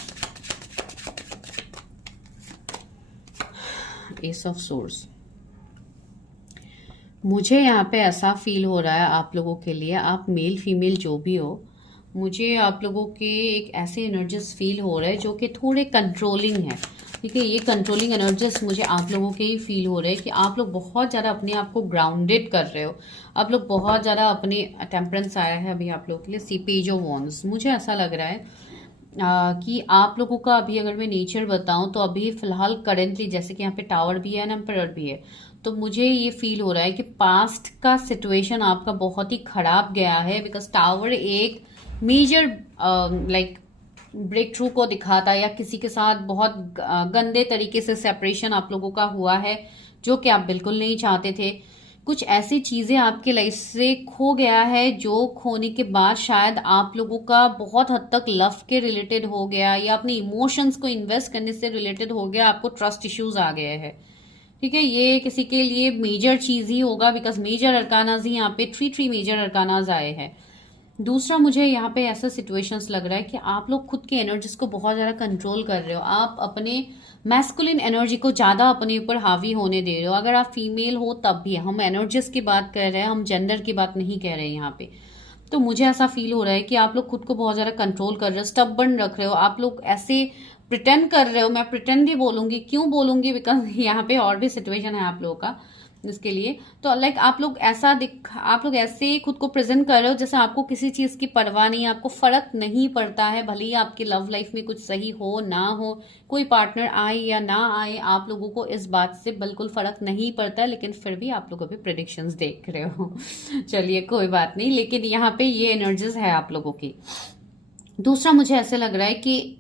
ace of swords. मुझे यहाँ पे ऐसा फील हो रहा है आप लोगों के लिए, आप मेल फीमेल जो भी हो, मुझे आप लोगों के एक ऐसे एनर्जीज फील हो रहे हैं जो कि थोड़े कंट्रोलिंग है। ठीक है, ये कंट्रोलिंग एनर्जीज मुझे आप लोगों के ही फील हो रहे हैं कि आप लोग बहुत ज़्यादा अपने आप को ग्राउंडेड कर रहे हो। आप लोग बहुत ज़्यादा अपने टेम्परेंस आया है अभी आप लोगों के लिए, सी पेज ऑफ वॉन्ड्स। मुझे ऐसा लग रहा है कि आप लोगों का अभी अगर मैं नेचर बताऊं तो अभी फिलहाल करेंटली, जैसे कि यहाँ पे टावर भी है ना, एम्परर भी है, तो मुझे ये फील हो रहा है कि पास्ट का सिचुएशन आपका बहुत ही खराब गया है। बिकॉज टावर एक मेजर लाइक ब्रेक थ्रू को दिखाता है, या किसी के साथ बहुत गंदे तरीके से सेपरेशन आप लोगों का हुआ है, जो कि आप बिल्कुल नहीं चाहते थे। कुछ ऐसी चीज़ें आपके लाइफ से खो गया है, जो खोने के बाद शायद आप लोगों का बहुत हद तक लव के रिलेटेड हो गया, या अपने इमोशंस को इन्वेस्ट करने से रिलेटेड हो गया, आपको ट्रस्ट इश्यूज आ गए हैं। ठीक है, ये किसी के लिए मेजर चीज़ ही होगा, बिकॉज मेजर अरकानाज ही यहाँ पे 3 मेजर अरकानाज आए हैं। दूसरा, मुझे यहाँ पे ऐसा सिचुएशंस लग रहा है कि आप लोग खुद की एनर्जीज को बहुत ज़्यादा कंट्रोल कर रहे हो। आप अपने मैस्कुलिन एनर्जी को ज़्यादा अपने ऊपर हावी होने दे रहे हो। अगर आप फीमेल हो तब भी, हम एनर्जीज की बात कर रहे हैं, हम जेंडर की बात नहीं कह रहे हैं यहाँ पे। तो मुझे ऐसा फील हो रहा है कि आप लोग खुद को बहुत ज़्यादा कंट्रोल कर रहे हो, स्टबर्न रख रहे हो। आप लोग ऐसे प्रिटेंड कर रहे हो, मैं प्रिटेंड ही बोलूँगी, क्यों बोलूँगी, बिकॉज यहाँ पे और भी सिचुएशन है आप लोगों का इसके लिए। तो लाइक आप लोग ऐसे खुद को प्रेजेंट कर रहे हो जैसे आपको किसी चीज़ की परवाह नहीं है, आपको फर्क नहीं पड़ता है, भले ही आपकी लव लाइफ में कुछ सही हो ना हो, कोई पार्टनर आए या ना आए, आप लोगों को इस बात से बिल्कुल फर्क नहीं पड़ता। लेकिन फिर भी आप लोग अभी प्रेडिक्शंस देख रहे हो। चलिए कोई बात नहीं, लेकिन यहाँ पे ये एनर्जीज है आप लोगों की। दूसरा, मुझे ऐसे लग रहा है कि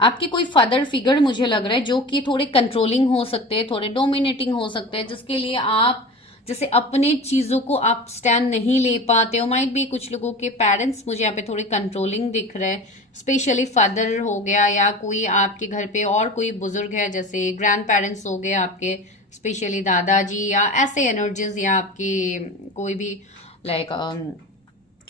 आपके कोई फादर फिगर मुझे लग रहा है जो कि थोड़े कंट्रोलिंग हो सकते हैं, थोड़े डोमिनेटिंग हो सकते हैं, जिसके लिए आप जैसे अपने चीजों को आप स्टैंड नहीं ले पाते हो। माइट भी कुछ लोगों के पेरेंट्स मुझे यहाँ पे थोड़े कंट्रोलिंग दिख रहे हैं, स्पेशली फादर हो गया, या कोई आपके घर पे और कोई बुजुर्ग है, जैसे ग्रैंड पेरेंट्स हो गए आपके, स्पेशली दादाजी, या ऐसे एनर्जीज, या आपकी कोई भी लाइक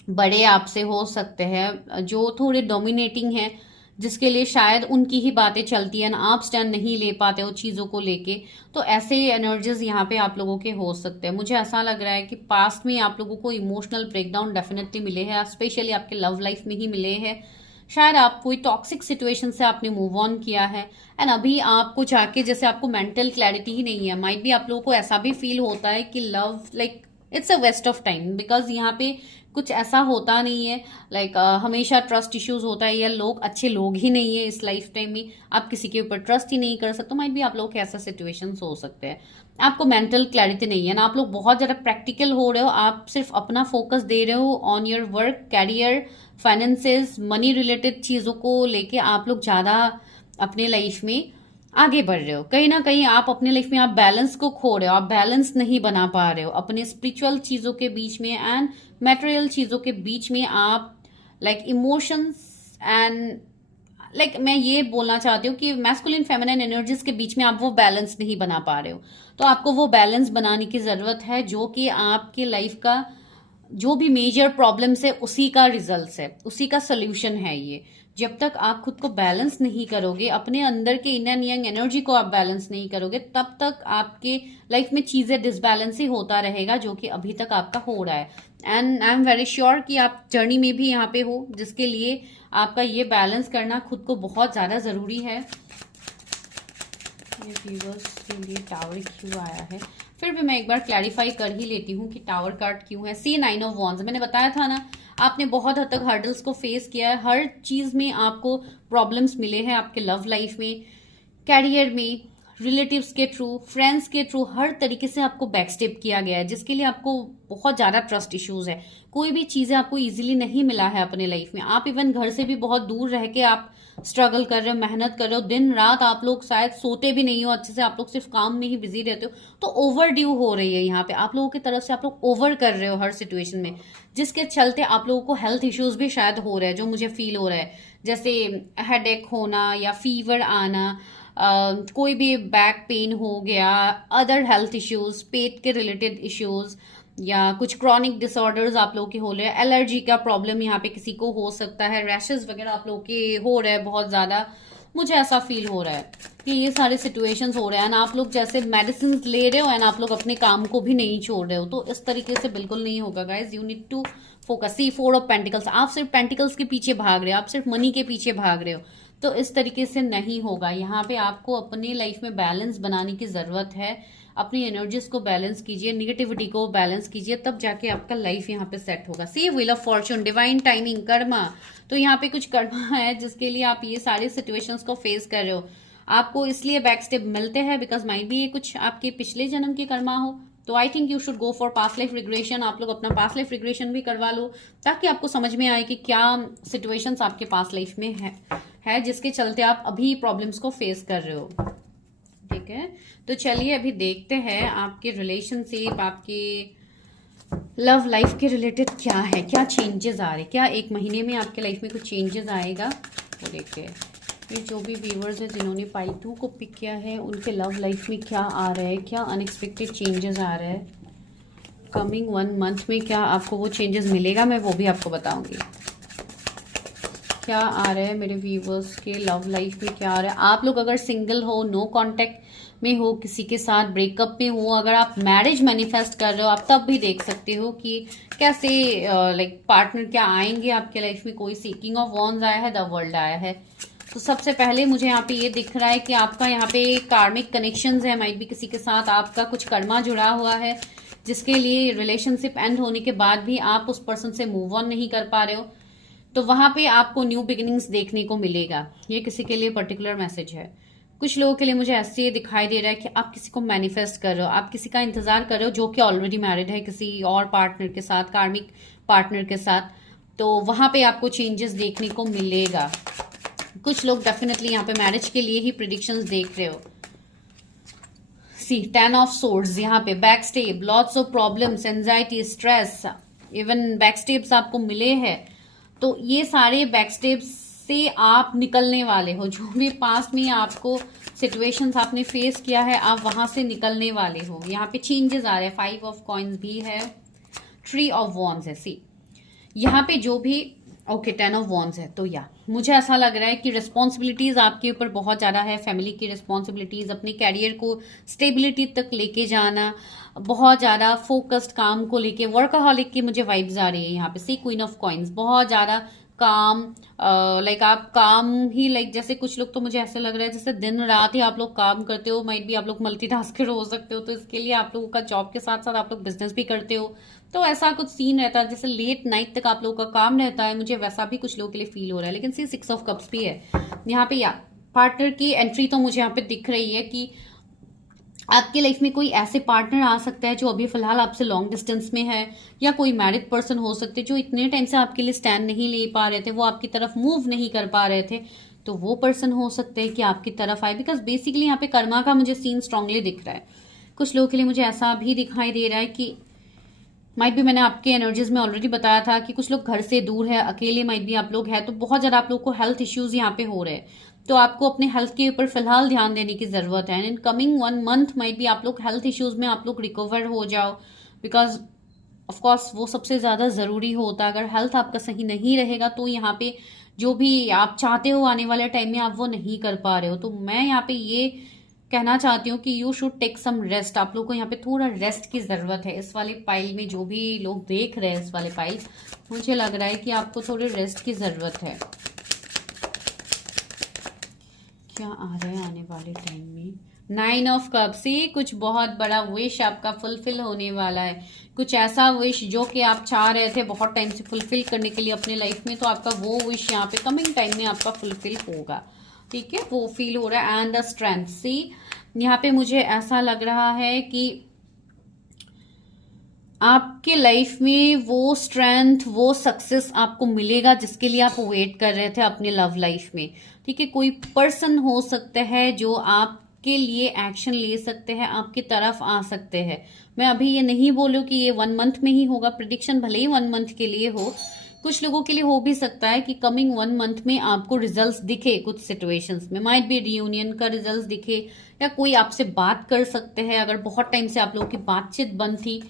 बड़े आपसे हो सकते हैं जो थोड़े डोमिनेटिंग हैं, जिसके लिए शायद उनकी ही बातें चलती हैं, आप स्टैंड नहीं ले पाते हो चीज़ों को लेके। तो ऐसे एनर्जीज यहाँ पे आप लोगों के हो सकते हैं। मुझे ऐसा लग रहा है कि पास्ट में आप लोगों को इमोशनल ब्रेकडाउन डेफिनेटली मिले हैं, स्पेशली आपके लव लाइफ में ही मिले हैं। शायद आप कोई टॉक्सिक सिचुएशन से आपने मूव ऑन किया है एंड अभी आपको जाके जैसे आपको मेंटल क्लैरिटी ही नहीं है। माइट भी आप लोगों को ऐसा भी फील होता है कि love like it's a waste of time, because यहाँ पे कुछ ऐसा होता नहीं है। हमेशा ट्रस्ट इश्यूज होता है या लोग अच्छे लोग ही नहीं है इस लाइफ टाइम में, आप किसी के ऊपर ट्रस्ट ही नहीं कर सकते। माइट भी आप लोग के ऐसा सिचुएशंस हो सकते हैं। आपको मेंटल क्लैरिटी नहीं है ना, आप लोग बहुत ज़्यादा प्रैक्टिकल हो रहे हो, आप सिर्फ अपना फोकस दे रहे हो on your work, career, finances, money related चीज़ों को लेके आप लोग ज़्यादा अपने लाइफ में आगे बढ़ रहे हो। कहीं ना कहीं आप अपने लाइफ में आप बैलेंस को खो रहे हो, आप बैलेंस नहीं बना पा रहे हो अपने स्पिरिचुअल चीज़ों के बीच में एंड मटेरियल चीज़ों के बीच में। आप इमोशंस एंड मैं ये बोलना चाहती हूँ कि मैस्कुलिन फेमिनिन एनर्जीज के बीच में आप वो बैलेंस नहीं बना पा रहे हो। तो आपको वो बैलेंस बनाने की ज़रूरत है, जो कि आपके लाइफ का जो भी मेजर प्रॉब्लम्स है उसी का रिजल्ट है, उसी का सोल्यूशन है ये। जब तक आप खुद को बैलेंस नहीं करोगे, अपने अंदर के इन एंड यंग एनर्जी को आप बैलेंस नहीं करोगे, तब तक आपके लाइफ में चीज़ें डिसबैलेंस ही होता रहेगा, जो कि अभी तक आपका हो रहा है। And I am very sure कि आप जर्नी में भी यहाँ पे हो, जिसके लिए आपका ये बैलेंस करना खुद को बहुत ज़्यादा ज़रूरी है। ये व्यूअर्स के लिए टावर क्यों आया है, फिर भी मैं एक बार क्लैरिफाई कर ही लेती हूँ कि टावर कार्ड क्यों है। सी 9 ऑफ वॉन्ड्स, मैंने बताया था ना, आपने बहुत हद तक हर्डल्स को फेस किया है, हर चीज़ में आपको प्रॉब्लम्स मिले हैं, आपके लव लाइफ में, कैरियर में, रिलेटिव्स के थ्रू, फ्रेंड्स के थ्रू, हर तरीके से आपको बैकस्टेप किया गया है, जिसके लिए आपको बहुत ज़्यादा ट्रस्ट इश्यूज है। कोई भी चीज़ें आपको इजीली नहीं मिला है अपने लाइफ में। आप इवन घर से भी बहुत दूर रह के आप स्ट्रगल कर रहे हो, मेहनत कर रहे हो, दिन रात आप लोग शायद सोते भी नहीं हो अच्छे से, आप लोग सिर्फ काम में ही बिजी रहते हो। तो ओवर ड्यू हो रही है यहाँ पे आप लोगों की तरफ से, आप लोग ओवर कर रहे हो हर सिचुएशन में, जिसके चलते आप लोगों को हेल्थ इश्यूज भी शायद हो रहे हैं, जो मुझे फील हो रहा है, जैसे हेडेक होना या फीवर आना, कोई भी बैक पेन हो गया, अदर हेल्थ इश्यूज, पेट के रिलेटेड इश्यूज, या कुछ क्रॉनिक डिसऑर्डर्स आप लोगों के हो रहे हैं, एलर्जी का प्रॉब्लम यहाँ पे किसी को हो सकता है, रैशेस वगैरह आप लोगों के हो रहे हैं बहुत ज़्यादा। मुझे ऐसा फील हो रहा है कि ये सारे सिचुएशंस हो रहे हैं, एंड आप लोग जैसे मेडिसिन ले रहे हो एंड आप लोग अपने काम को भी नहीं छोड़ रहे हो। तो इस तरीके से बिल्कुल नहीं होगा guys, you need to focus. See 4 of pentacles, आप सिर्फ पेंटिकल्स के पीछे भाग रहे हो, आप सिर्फ मनी के पीछे भाग रहे हो, तो इस तरीके से नहीं होगा। यहाँ पे आपको अपनी लाइफ में बैलेंस बनाने की ज़रूरत है। अपनी एनर्जीज को बैलेंस कीजिए, निगेटिविटी को बैलेंस कीजिए, तब जाके आपका लाइफ यहाँ पे सेट होगा। See wheel of fortune, divine timing, karma, तो यहाँ पे कुछ कर्मा है जिसके लिए आप ये सारे सिचुएशंस को फेस कर रहे हो। आपको इसलिए बैक स्टेप मिलते हैं बिकॉज माइट भी ये कुछ आपके पिछले जन्म की कर्मा हो। तो I think you should go for past life regression. आप लोग अपना पास्ट लाइफ रिग्रेशन भी करवा लो, ताकि आपको समझ में आए कि क्या सिचुएशंस आपके पास्ट लाइफ में है जिसके चलते आप अभी प्रॉब्लम्स को फेस कर रहे हो। ठीक है, तो चलिए अभी देखते हैं आपके रिलेशनशिप, आपके लव लाइफ के रिलेटेड क्या है, क्या चेंजेस आ रहे हैं, क्या एक महीने में आपके लाइफ में कुछ चेंजेस आएगा। तो देखिए, ये जो भी व्यूअर्स हैं जिन्होंने पाई 2 को पिक किया है, उनके लव लाइफ में क्या आ रहा है, क्या अनएक्सपेक्टेड चेंजेस आ रहा है, कमिंग 1 मंथ में क्या आपको वो चेंजेस मिलेगा, मैं वो भी आपको बताऊंगी। क्या आ रहा है मेरे व्यूवर्स के लव लाइफ में, क्या आ रहा है। आप लोग अगर सिंगल हो, नो कांटेक्ट में हो, किसी के साथ ब्रेकअप में हो, अगर आप मैरिज मैनिफेस्ट कर रहे हो, आप तब भी देख सकते हो कि कैसे पार्टनर क्या आएंगे आपके लाइफ में। कोई सीकिंग ऑफ वॉन्ड्स आया है, द वर्ल्ड आया है। तो सबसे पहले मुझे यहाँ पे ये दिख रहा है कि आपका यहाँ पे कार्मिक कनेक्शंस है, माइट भी किसी के साथ आपका कुछ कर्मा जुड़ा हुआ है, जिसके लिए रिलेशनशिप एंड होने के बाद भी आप उस पर्सन से मूव ऑन नहीं कर पा रहे हो। तो वहां पे आपको न्यू बिगिनिंग्स देखने को मिलेगा। ये किसी के लिए पर्टिकुलर मैसेज है। कुछ लोगों के लिए मुझे ऐसे ये दिखाई दे रहा है कि आप किसी को मैनिफेस्ट कर रहे हो, आप किसी का इंतजार कर रहे हो जो कि ऑलरेडी मैरिड है किसी और पार्टनर के साथ, कार्मिक पार्टनर के साथ। तो वहां पे आपको चेंजेस देखने को मिलेगा। कुछ लोग डेफिनेटली यहाँ पे मैरिज के लिए ही प्रिडिक्शंस देख रहे हो। सी 10 ऑफ सोर्ड्स, यहाँ पे back step, lots of problems, anxiety, stress, even back steps आपको मिले हैं। तो ये सारे बैकस्टेप्स से आप निकलने वाले हो। जो भी पास्ट में आपको सिचुएशंस आपने फेस किया है, आप वहां से निकलने वाले हो। यहाँ पे चेंजेस आ रहे हैं। 5 ऑफ कॉइन्स भी है, 3 ऑफ वॉन्ड्स है। सी यहाँ पे जो भी ओके, 10 ऑफ वॉन्ड्स है। तो या मुझे ऐसा लग रहा है कि रिस्पॉन्सिबिलिटीज आपके ऊपर बहुत ज़्यादा है, फैमिली की रिस्पॉन्सिबिलिटीज, अपने कैरियर को स्टेबिलिटी तक लेके जाना, बहुत ज़्यादा फोकस्ड काम को लेके, वर्कaholic की मुझे वाइब्स आ रही है यहाँ पे। सी क्वीन ऑफ कॉइन्स, बहुत ज़्यादा काम, लाइक आप काम ही, लाइक जैसे कुछ लोग तो मुझे ऐसे लग रहा है जैसे दिन रात ही आप लोग काम करते हो। माइट भी आप लोग मल्टीटास्कर हो सकते हो, तो इसके लिए आप लोगों का जॉब के साथ साथ आप लोग बिजनेस भी करते हो। तो ऐसा कुछ सीन रहता है जैसे लेट नाइट तक आप लोगों का काम रहता है, मुझे वैसा भी कुछ लोगों के लिए फील हो रहा है। लेकिन सी 6 ऑफ कप्स भी है यहाँ पे। या पार्टनर की एंट्री तो मुझे यहाँ पे दिख रही है कि आपके लाइफ में कोई ऐसे पार्टनर आ सकता है जो अभी फिलहाल आपसे लॉन्ग डिस्टेंस में है, या कोई मैरिड पर्सन हो सकते हैं जो इतने टाइम से आपके लिए स्टैंड नहीं ले पा रहे थे, वो आपकी तरफ मूव नहीं कर पा रहे थे। तो वो पर्सन हो सकते हैं कि आपकी तरफ आए, बिकॉज बेसिकली यहाँ पे कर्मा का मुझे सीन स्ट्रांगली दिख रहा है। कुछ लोगों के लिए मुझे ऐसा भी दिखाई दे रहा है कि माइट भी, मैंने आपके एनर्जीज में ऑलरेडी बताया था कि कुछ लोग घर से दूर है, अकेले माइट भी आप लोग हैं, तो बहुत ज़्यादा आप लोग को हेल्थ इश्यूज यहाँ पे हो रहे हैं। तो आपको अपने हेल्थ के ऊपर फिलहाल ध्यान देने की ज़रूरत है। And in coming 1 month might भी आप लोग हेल्थ इश्यूज में आप लोग रिकवर हो जाओ, बिकॉज ऑफ कोर्स वो सबसे ज़्यादा ज़रूरी होता है। अगर हेल्थ आपका सही नहीं रहेगा तो यहाँ पे जो भी आप चाहते हो आने वाले टाइम में आप वो नहीं कर पा रहे हो। तो मैं यहाँ पे ये कहना चाहती हूँ कि you should take some rest. आप लोग को यहाँ पे थोड़ा रेस्ट की ज़रूरत है। इस वाले पाइल में जो भी लोग देख रहे हैं इस वाले पाइल, मुझे लग रहा है कि आपको थोड़े रेस्ट की ज़रूरत है। क्या आ रहा है आने वाले टाइम में? 9 ऑफ कप्स। से कुछ बहुत बड़ा विश आपका फुलफिल होने वाला है। कुछ ऐसा विश जो कि आप चाह रहे थे बहुत टाइम से फुलफिल करने के लिए अपने लाइफ में, तो आपका वो विश यहाँ पे कमिंग टाइम में आपका फुलफिल होगा। ठीक है, वो फील हो रहा है। And the strength. सी यहाँ पे मुझे ऐसा लग रहा है कि आपके लाइफ में वो स्ट्रेंथ, वो सक्सेस आपको मिलेगा जिसके लिए आप वेट कर रहे थे अपने लव लाइफ में। ठीक है, कोई पर्सन हो सकता है जो आपके लिए एक्शन ले सकते हैं, आपकी तरफ आ सकते हैं। मैं अभी ये नहीं बोलूँ कि ये 1 मंथ में ही होगा, प्रिडिक्शन भले ही 1 मंथ के लिए हो, कुछ लोगों के लिए हो भी सकता है कि कमिंग 1 मंथ में आपको रिजल्ट्स दिखे। कुछ सिचुएशंस में माइट बी रियूनियन का रिजल्ट्स दिखे, या कोई आपसे बात कर सकते हैं। अगर बहुत टाइम से आप लोगों की बातचीत बंद थी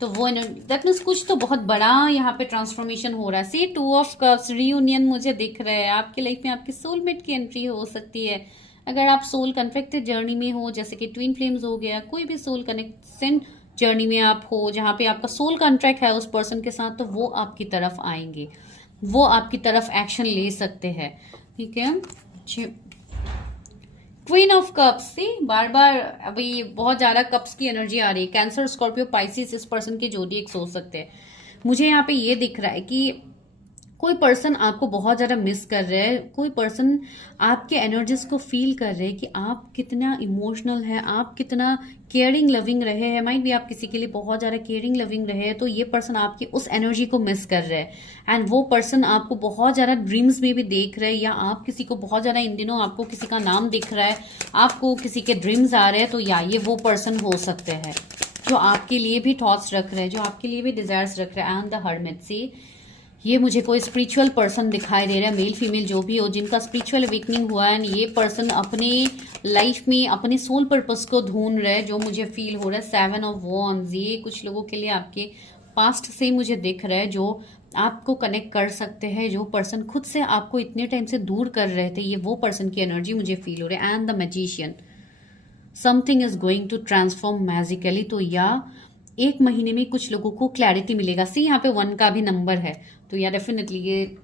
तो वो दैट मीन्स कुछ तो बहुत बड़ा यहाँ पे ट्रांसफॉर्मेशन हो रहा है। सी 2 ऑफ कप्स, रियूनियन मुझे दिख रहा है। आपकी लाइफ में आपकी सोलमेट की एंट्री हो सकती है। अगर आप सोल कनेक्टेड जर्नी में हो, जैसे कि ट्विन फ्लेम्स हो गया, कोई भी सोल कनेक्शन जर्नी में आप हो जहाँ पे आपका सोल कॉन्ट्रैक्ट है उस पर्सन के साथ, तो वो आपकी तरफ आएंगे, वो आपकी तरफ एक्शन ले सकते हैं। ठीक है, क्वीन ऑफ कप्स। से बार बार अभी बहुत ज्यादा कप्स की एनर्जी आ रही है। कैंसर, स्कॉर्पियो, पाइसिस इस पर्सन के जोडिएक्स हो सकते हैं। मुझे यहाँ पे ये दिख रहा है कि कोई पर्सन आपको बहुत ज़्यादा मिस कर रहा है। कोई पर्सन आपके एनर्जीज को फील कर रहे हैं कि आप कितना इमोशनल है, आप कितना केयरिंग लविंग रहे हैं। माइट भी आप किसी के लिए बहुत ज़्यादा केयरिंग लविंग रहे हैं, तो ये पर्सन आपकी उस एनर्जी को मिस कर रहे हैं। एंड वो पर्सन आपको बहुत ज़्यादा ड्रीम्स में भी देख रहे हैं, या आप किसी को बहुत ज़्यादा इन दिनों आपको किसी का नाम दिख रहा है, आपको किसी के ड्रीम्स आ रहे हैं, तो या ये वो पर्सन हो सकते हैं जो आपके लिए भी थॉट्स रख रहे हैं, जो आपके लिए भी डिजायर्स रख रहे हैं। And the hermit. से ये मुझे कोई स्पिरिचुअल पर्सन दिखाई दे रहा है, मेल फीमेल जो भी हो, जिनका स्पिरिचुअल अवेकनिंग हुआ है। ये पर्सन अपने लाइफ में अपने सोल पर्पस को ढूंढ रहे हैं, जो मुझे फील हो रहा है। 7 ऑफ वॉन्ड्स। ये कुछ लोगों के लिए आपके पास्ट से मुझे दिख रहा है, जो आपको कनेक्ट कर सकते हैं। जो पर्सन खुद से आपको इतने टाइम से दूर कर रहे थे, ये वो पर्सन की एनर्जी मुझे फील हो रही है। And the magician. Something is going to transform magically. तो या 1 महीने में कुछ लोगों को क्लैरिटी मिलेगा। सी यहाँ पे 1 का भी नंबर है, तो या डेफिनेटली ये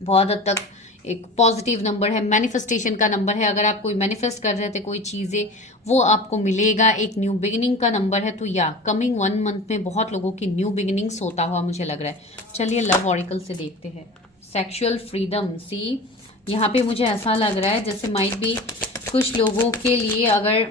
बहुत हद तक एक पॉजिटिव नंबर है, मैनिफेस्टेशन का नंबर है। अगर आप कोई मैनिफेस्ट कर रहे थे कोई चीज़ें, वो आपको मिलेगा। एक न्यू बिगिनिंग का नंबर है। तो या कमिंग 1 मंथ में बहुत लोगों की न्यू बिगिनिंग्स होता हुआ मुझे लग रहा है। चलिए लव ऑरिकल से देखते हैं। Sexual freedom. सी यहाँ पे मुझे ऐसा लग रहा है जैसे माइट भी कुछ लोगों के लिए अगर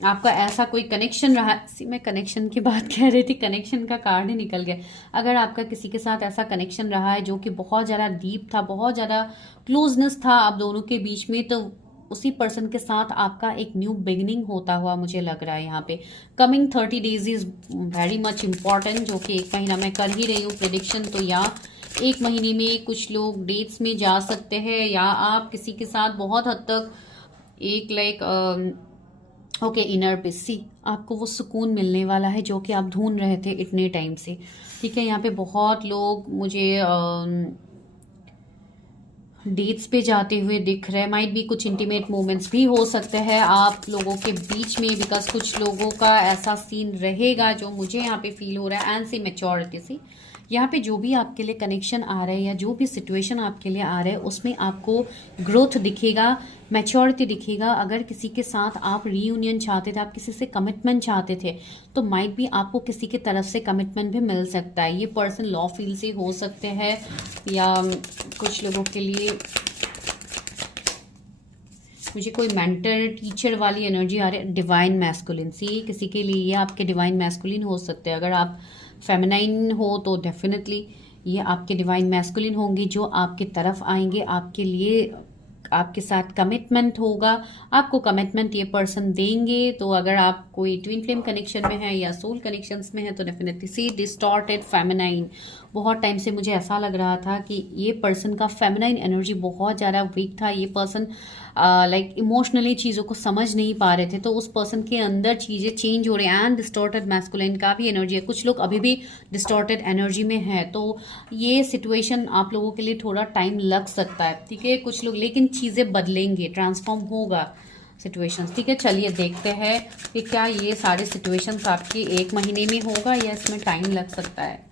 आपका ऐसा कोई कनेक्शन रहा, मैं कनेक्शन की बात कह रही थी, कनेक्शन का कार्ड ही निकल गया। अगर आपका किसी के साथ ऐसा कनेक्शन रहा है जो कि बहुत ज़्यादा डीप था, बहुत ज़्यादा क्लोजनेस था आप दोनों के बीच में, तो उसी पर्सन के साथ आपका एक न्यू बिगनिंग होता हुआ मुझे लग रहा है यहाँ पे। Coming 30 days is very much important, जो कि 1 महीना मैं कर ही रही हूँ प्रेडिक्शन। तो या 1 महीने में कुछ लोग डेट्स में जा सकते हैं, या आप किसी के साथ बहुत हद तक एक ओके इनर पीस। सी आपको वो सुकून मिलने वाला है जो कि आप ढूंढ रहे थे इतने टाइम से। ठीक है, यहाँ पे बहुत लोग मुझे डेट्स पे जाते हुए दिख रहे हैं, माइट भी कुछ इंटीमेट मोमेंट्स भी हो सकते हैं आप लोगों के बीच में, बिकॉज कुछ लोगों का ऐसा सीन रहेगा जो मुझे यहाँ पे फील हो रहा है। एंड सी मैच्योरिटी सी यहाँ पे जो भी आपके लिए कनेक्शन आ रहा है या जो भी सिचुएशन आपके लिए आ रहा है उसमें आपको ग्रोथ दिखेगा, मैच्योरिटी दिखेगा। अगर किसी के साथ आप रीयूनियन चाहते थे, आप किसी से कमिटमेंट चाहते थे, तो माइट भी आपको किसी की तरफ से कमिटमेंट भी मिल सकता है। ये पर्सन लॉ फील्ड से हो सकते हैं या कुछ लोगों के लिए मुझे कोई मेंटर टीचर वाली एनर्जी आ रही है। डिवाइन मैस्कुलिन सी किसी के लिए ये आपके डिवाइन मैस्कुलिन हो सकते हैं। अगर आप फेमिनाइन हो तो डेफिनेटली ये आपके डिवाइन मैस्कुलिन होंगे जो आपके तरफ आएंगे, आपके लिए आपके साथ कमिटमेंट होगा, आपको कमिटमेंट ये पर्सन देंगे। तो अगर आप कोई ट्विन फ्लेम कनेक्शन में है या सोल कनेक्शंस में है तो डेफिनेटली सी डिस्टॉर्टेड फेमिनाइन। बहुत टाइम से मुझे ऐसा लग रहा था कि ये पर्सन का फेमिनाइन एनर्जी बहुत ज़्यादा वीक था। ये पर्सन लाइक इमोशनली चीज़ों को समझ नहीं पा रहे थे, तो उस पर्सन के अंदर चीज़ें चेंज हो रही हैं। एंड डिस्टॉर्टेड मैस्कुलिन का भी एनर्जी है, कुछ लोग अभी भी डिस्टॉर्टेड एनर्जी में है, तो ये सिचुएशन आप लोगों के लिए थोड़ा टाइम लग सकता है, ठीक है कुछ लोग, लेकिन चीज़ें बदलेंगे, ट्रांसफॉर्म होगा सिचुएशंस, ठीक है। चलिए देखते हैं कि क्या ये सारे सिचुएशंस आपके 1 महीने में होगा या इसमें टाइम लग सकता है।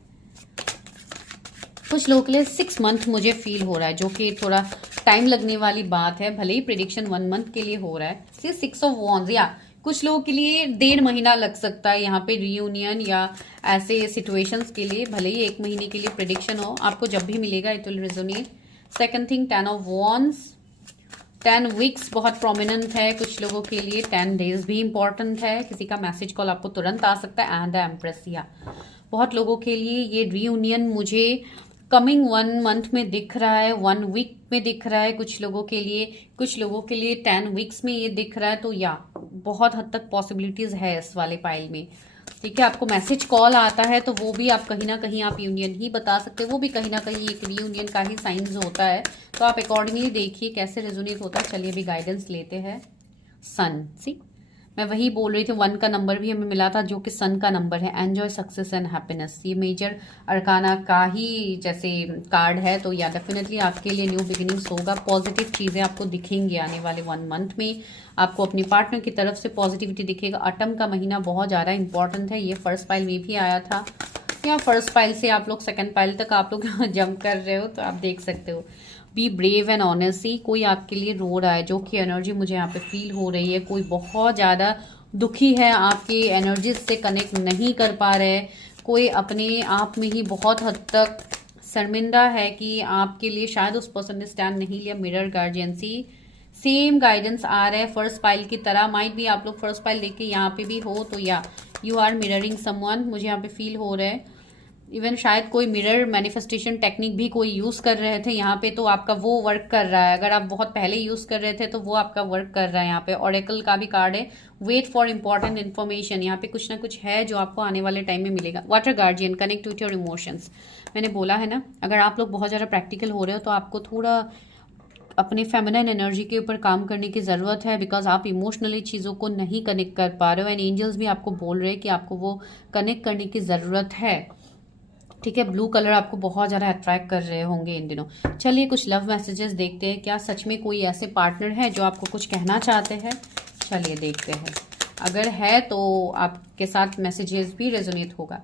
कुछ लोगों के लिए 6 मंथ मुझे फील हो रहा है, जो कि थोड़ा टाइम लगने वाली बात है, भले ही प्रिडिक्शन 1 मंथ के लिए हो रहा है। 6 ऑफ वॉन्ड्स, या कुछ लोगों के लिए 1.5 महीना लग सकता है यहाँ पे रीयूनियन या ऐसे सिचुएशंस के लिए। भले ही 1 महीने के लिए प्रिडिक्शन हो, आपको जब भी मिलेगा it will resonate. Second thing 10 of wands, 10 weeks बहुत प्रोमिनेंट है कुछ लोगों के लिए, 10 डेज भी इंपॉर्टेंट है। किसी का मैसेज कॉल आपको तुरंत आ सकता है। एंड एम्प्रेस, या बहुत लोगों के लिए ये रीयूनियन मुझे कमिंग 1 मंथ में दिख रहा है, 1 वीक में दिख रहा है कुछ लोगों के लिए, कुछ लोगों के लिए 10 वीक्स में ये दिख रहा है। तो या बहुत हद तक पॉसिबिलिटीज है इस वाले पाइल में, ठीक है। आपको मैसेज कॉल आता है तो वो भी आप कहीं ना कहीं आप यूनियन ही बता सकते हो, वो भी कहीं ना कहीं एक रीयूनियन का ही साइंस होता है। तो आप अकॉर्डिंगली देखिए कैसे रेजोनेट होता है। चलिए अभी गाइडेंस लेते हैं। सन, सी मैं वही बोल रही थी, 1 का नंबर भी हमें मिला था जो कि सन का नंबर है। एंजॉय सक्सेस एंड हैप्पीनेस, ये मेजर अरकाना का ही जैसे कार्ड है। तो या डेफिनेटली आपके लिए न्यू बिगिनिंग्स होगा, पॉजिटिव चीज़ें आपको दिखेंगी आने वाले 1 मंथ में। आपको अपनी पार्टनर की तरफ से पॉजिटिविटी दिखेगा। ऑटम का महीना बहुत ज़्यादा इंपॉर्टेंट है, ये फर्स्ट पाइल में भी आया था, या फर्स्ट पाइल से आप लोग सेकेंड पाइल तक आप लोग जंप कर रहे हो तो आप देख सकते हो। बी ब्रेव एंड ऑनेस्टली, कोई आपके लिए रो रहा है जो कि एनर्जी मुझे यहाँ पे फील हो रही है। कोई बहुत ज़्यादा दुखी है, आपकी एनर्जीज से कनेक्ट नहीं कर पा रहे, कोई अपने आप में ही बहुत हद तक शर्मिंदा है कि आपके लिए शायद उस पर्सन ने स्टैंड नहीं लिया। मिरर गार्जियंसी, सेम गाइडेंस आ रहा है फर्स्ट पाइल की तरह। माइट भी आप लोग फर्स्ट पाइल देख के यहाँ पे भी हो तो या यू आर मिररिंग समवन, मुझे यहाँ पे फील हो रहा है। इवन शायद कोई मिरर मैनिफेस्टेशन टेक्निक भी कोई यूज कर रहे थे यहाँ पे, तो आपका वो वर्क कर रहा है। अगर आप बहुत पहले यूज कर रहे थे तो वो आपका वर्क कर रहा है। यहाँ पे ऑरेकल का भी कार्ड है, वेट फॉर इंपॉर्टेंट इन्फॉर्मेशन, यहाँ पे कुछ ना कुछ है जो आपको आने वाले टाइम में मिलेगा। Water guardian, connect with your emotions, मैंने बोला है ना, अगर आप लोग बहुत ज़्यादा प्रैक्टिकल हो रहे हो तो आपको थोड़ा अपने फेमिनाइन एनर्जी के ऊपर काम करने की ज़रूरत है, बिकॉज आप इमोशनली चीज़ों को नहीं कनेक्ट कर पा रहे हो। एंड एंजल्स भी आपको बोल रहे हैं कि आपको वो कनेक्ट करने की ज़रूरत है, ठीक है। ब्लू कलर आपको बहुत ज़्यादा अट्रैक्ट कर रहे होंगे इन दिनों। चलिए कुछ लव मैसेजेस देखते हैं, क्या सच में कोई ऐसे पार्टनर है जो आपको कुछ कहना चाहते हैं। चलिए देखते हैं, अगर है तो आपके साथ मैसेजेस भी रेजोनेट होगा।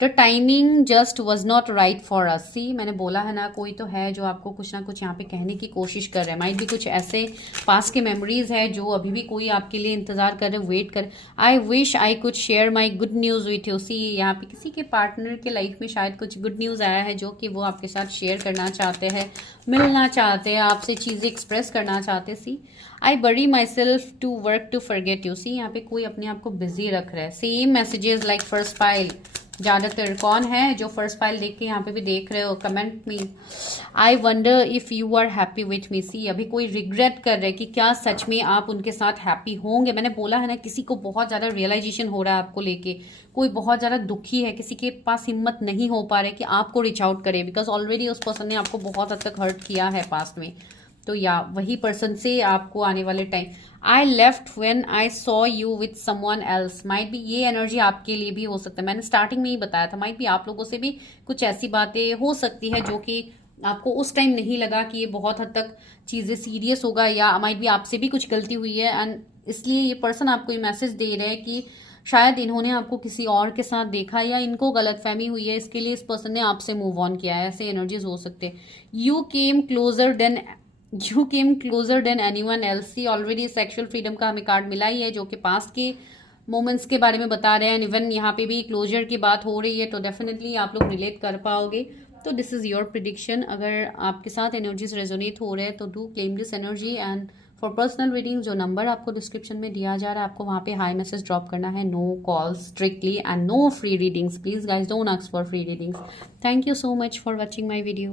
The timing just was not right for us, see मैंने बोला है ना, कोई तो है जो आपको कुछ ना कुछ यहाँ पे कहने की कोशिश कर रहे हैं। माइट भी कुछ ऐसे पास के मेमोरीज है जो अभी भी कोई आपके लिए इंतजार कर रहे, वेट कर। I wish I could share my good news with you, see यहाँ पे किसी के पार्टनर के लाइफ में शायद कुछ गुड न्यूज़ आया है जो कि वो आपके साथ शेयर करना चाहते हैं, मिलना चाहते हैं, आपसे चीज़ें एक्सप्रेस करना चाहते। See I bury myself to work to forget you, see यहाँ पे कोई अपने आप को बिजी रख रहा है। Same messages like first pile, ज़्यादातर कौन है जो फर्स्ट फाइल देख के यहाँ पे भी देख रहे हो, कमेंट में I wonder if you are happy with me, see अभी कोई रिग्रेट कर रहे हैं कि क्या सच में आप उनके साथ हैप्पी होंगे। मैंने बोला है ना, किसी को बहुत ज़्यादा रियलाइजेशन हो रहा है आपको लेके, कोई बहुत ज़्यादा दुखी है, किसी के पास हिम्मत नहीं हो पा रहे कि आपको रीच आउट करे, बिकॉज ऑलरेडी उस पर्सन ने आपको बहुत हद तक हर्ट किया है पास्ट में। तो या वही पर्सन से आपको आने वाले time, I left when I saw you with someone else, might भी ये एनर्जी आपके लिए भी हो सकता है। मैंने स्टार्टिंग में ही बताया था, माइट भी आप लोगों से भी कुछ ऐसी बातें हो सकती है जो कि आपको उस टाइम नहीं लगा कि ये बहुत हद तक चीज़ें सीरियस होगा, या माइट भी आपसे भी कुछ गलती हुई है, एंड इसलिए ये पर्सन आपको ये मैसेज दे रहे हैं कि शायद इन्होंने आपको किसी और के साथ देखा या इनको गलतफहमी हुई है, इसके लिए इस पर्सन ने आपसे मूव ऑन किया है। ऐसे एनर्जीज हो सकते हैं। You came closure than anyone else. Already sexual freedom का हमें कार्ड मिला ही है, जो कि पास्ट के मोमेंट्स के बारे में बता रहे हैं। इवन यहाँ पे भी क्लोजर की बात हो रही है, तो डेफिनेटली आप लोग रिलेट कर पाओगे। तो दिस इज़ योर प्रिडिक्शन। अगर आपके साथ एनर्जीज रेजोनेट हो रहे हैं तो do claim this energy. And for personal reading जो नंबर आपको डिस्क्रिप्शन में दिया जा रहा है, आपको वहाँ पे हाई मैसेज ड्रॉप करना है। No calls strictly and no free readings. Please guys don't ask for free readings. Thank you so much for watching my video.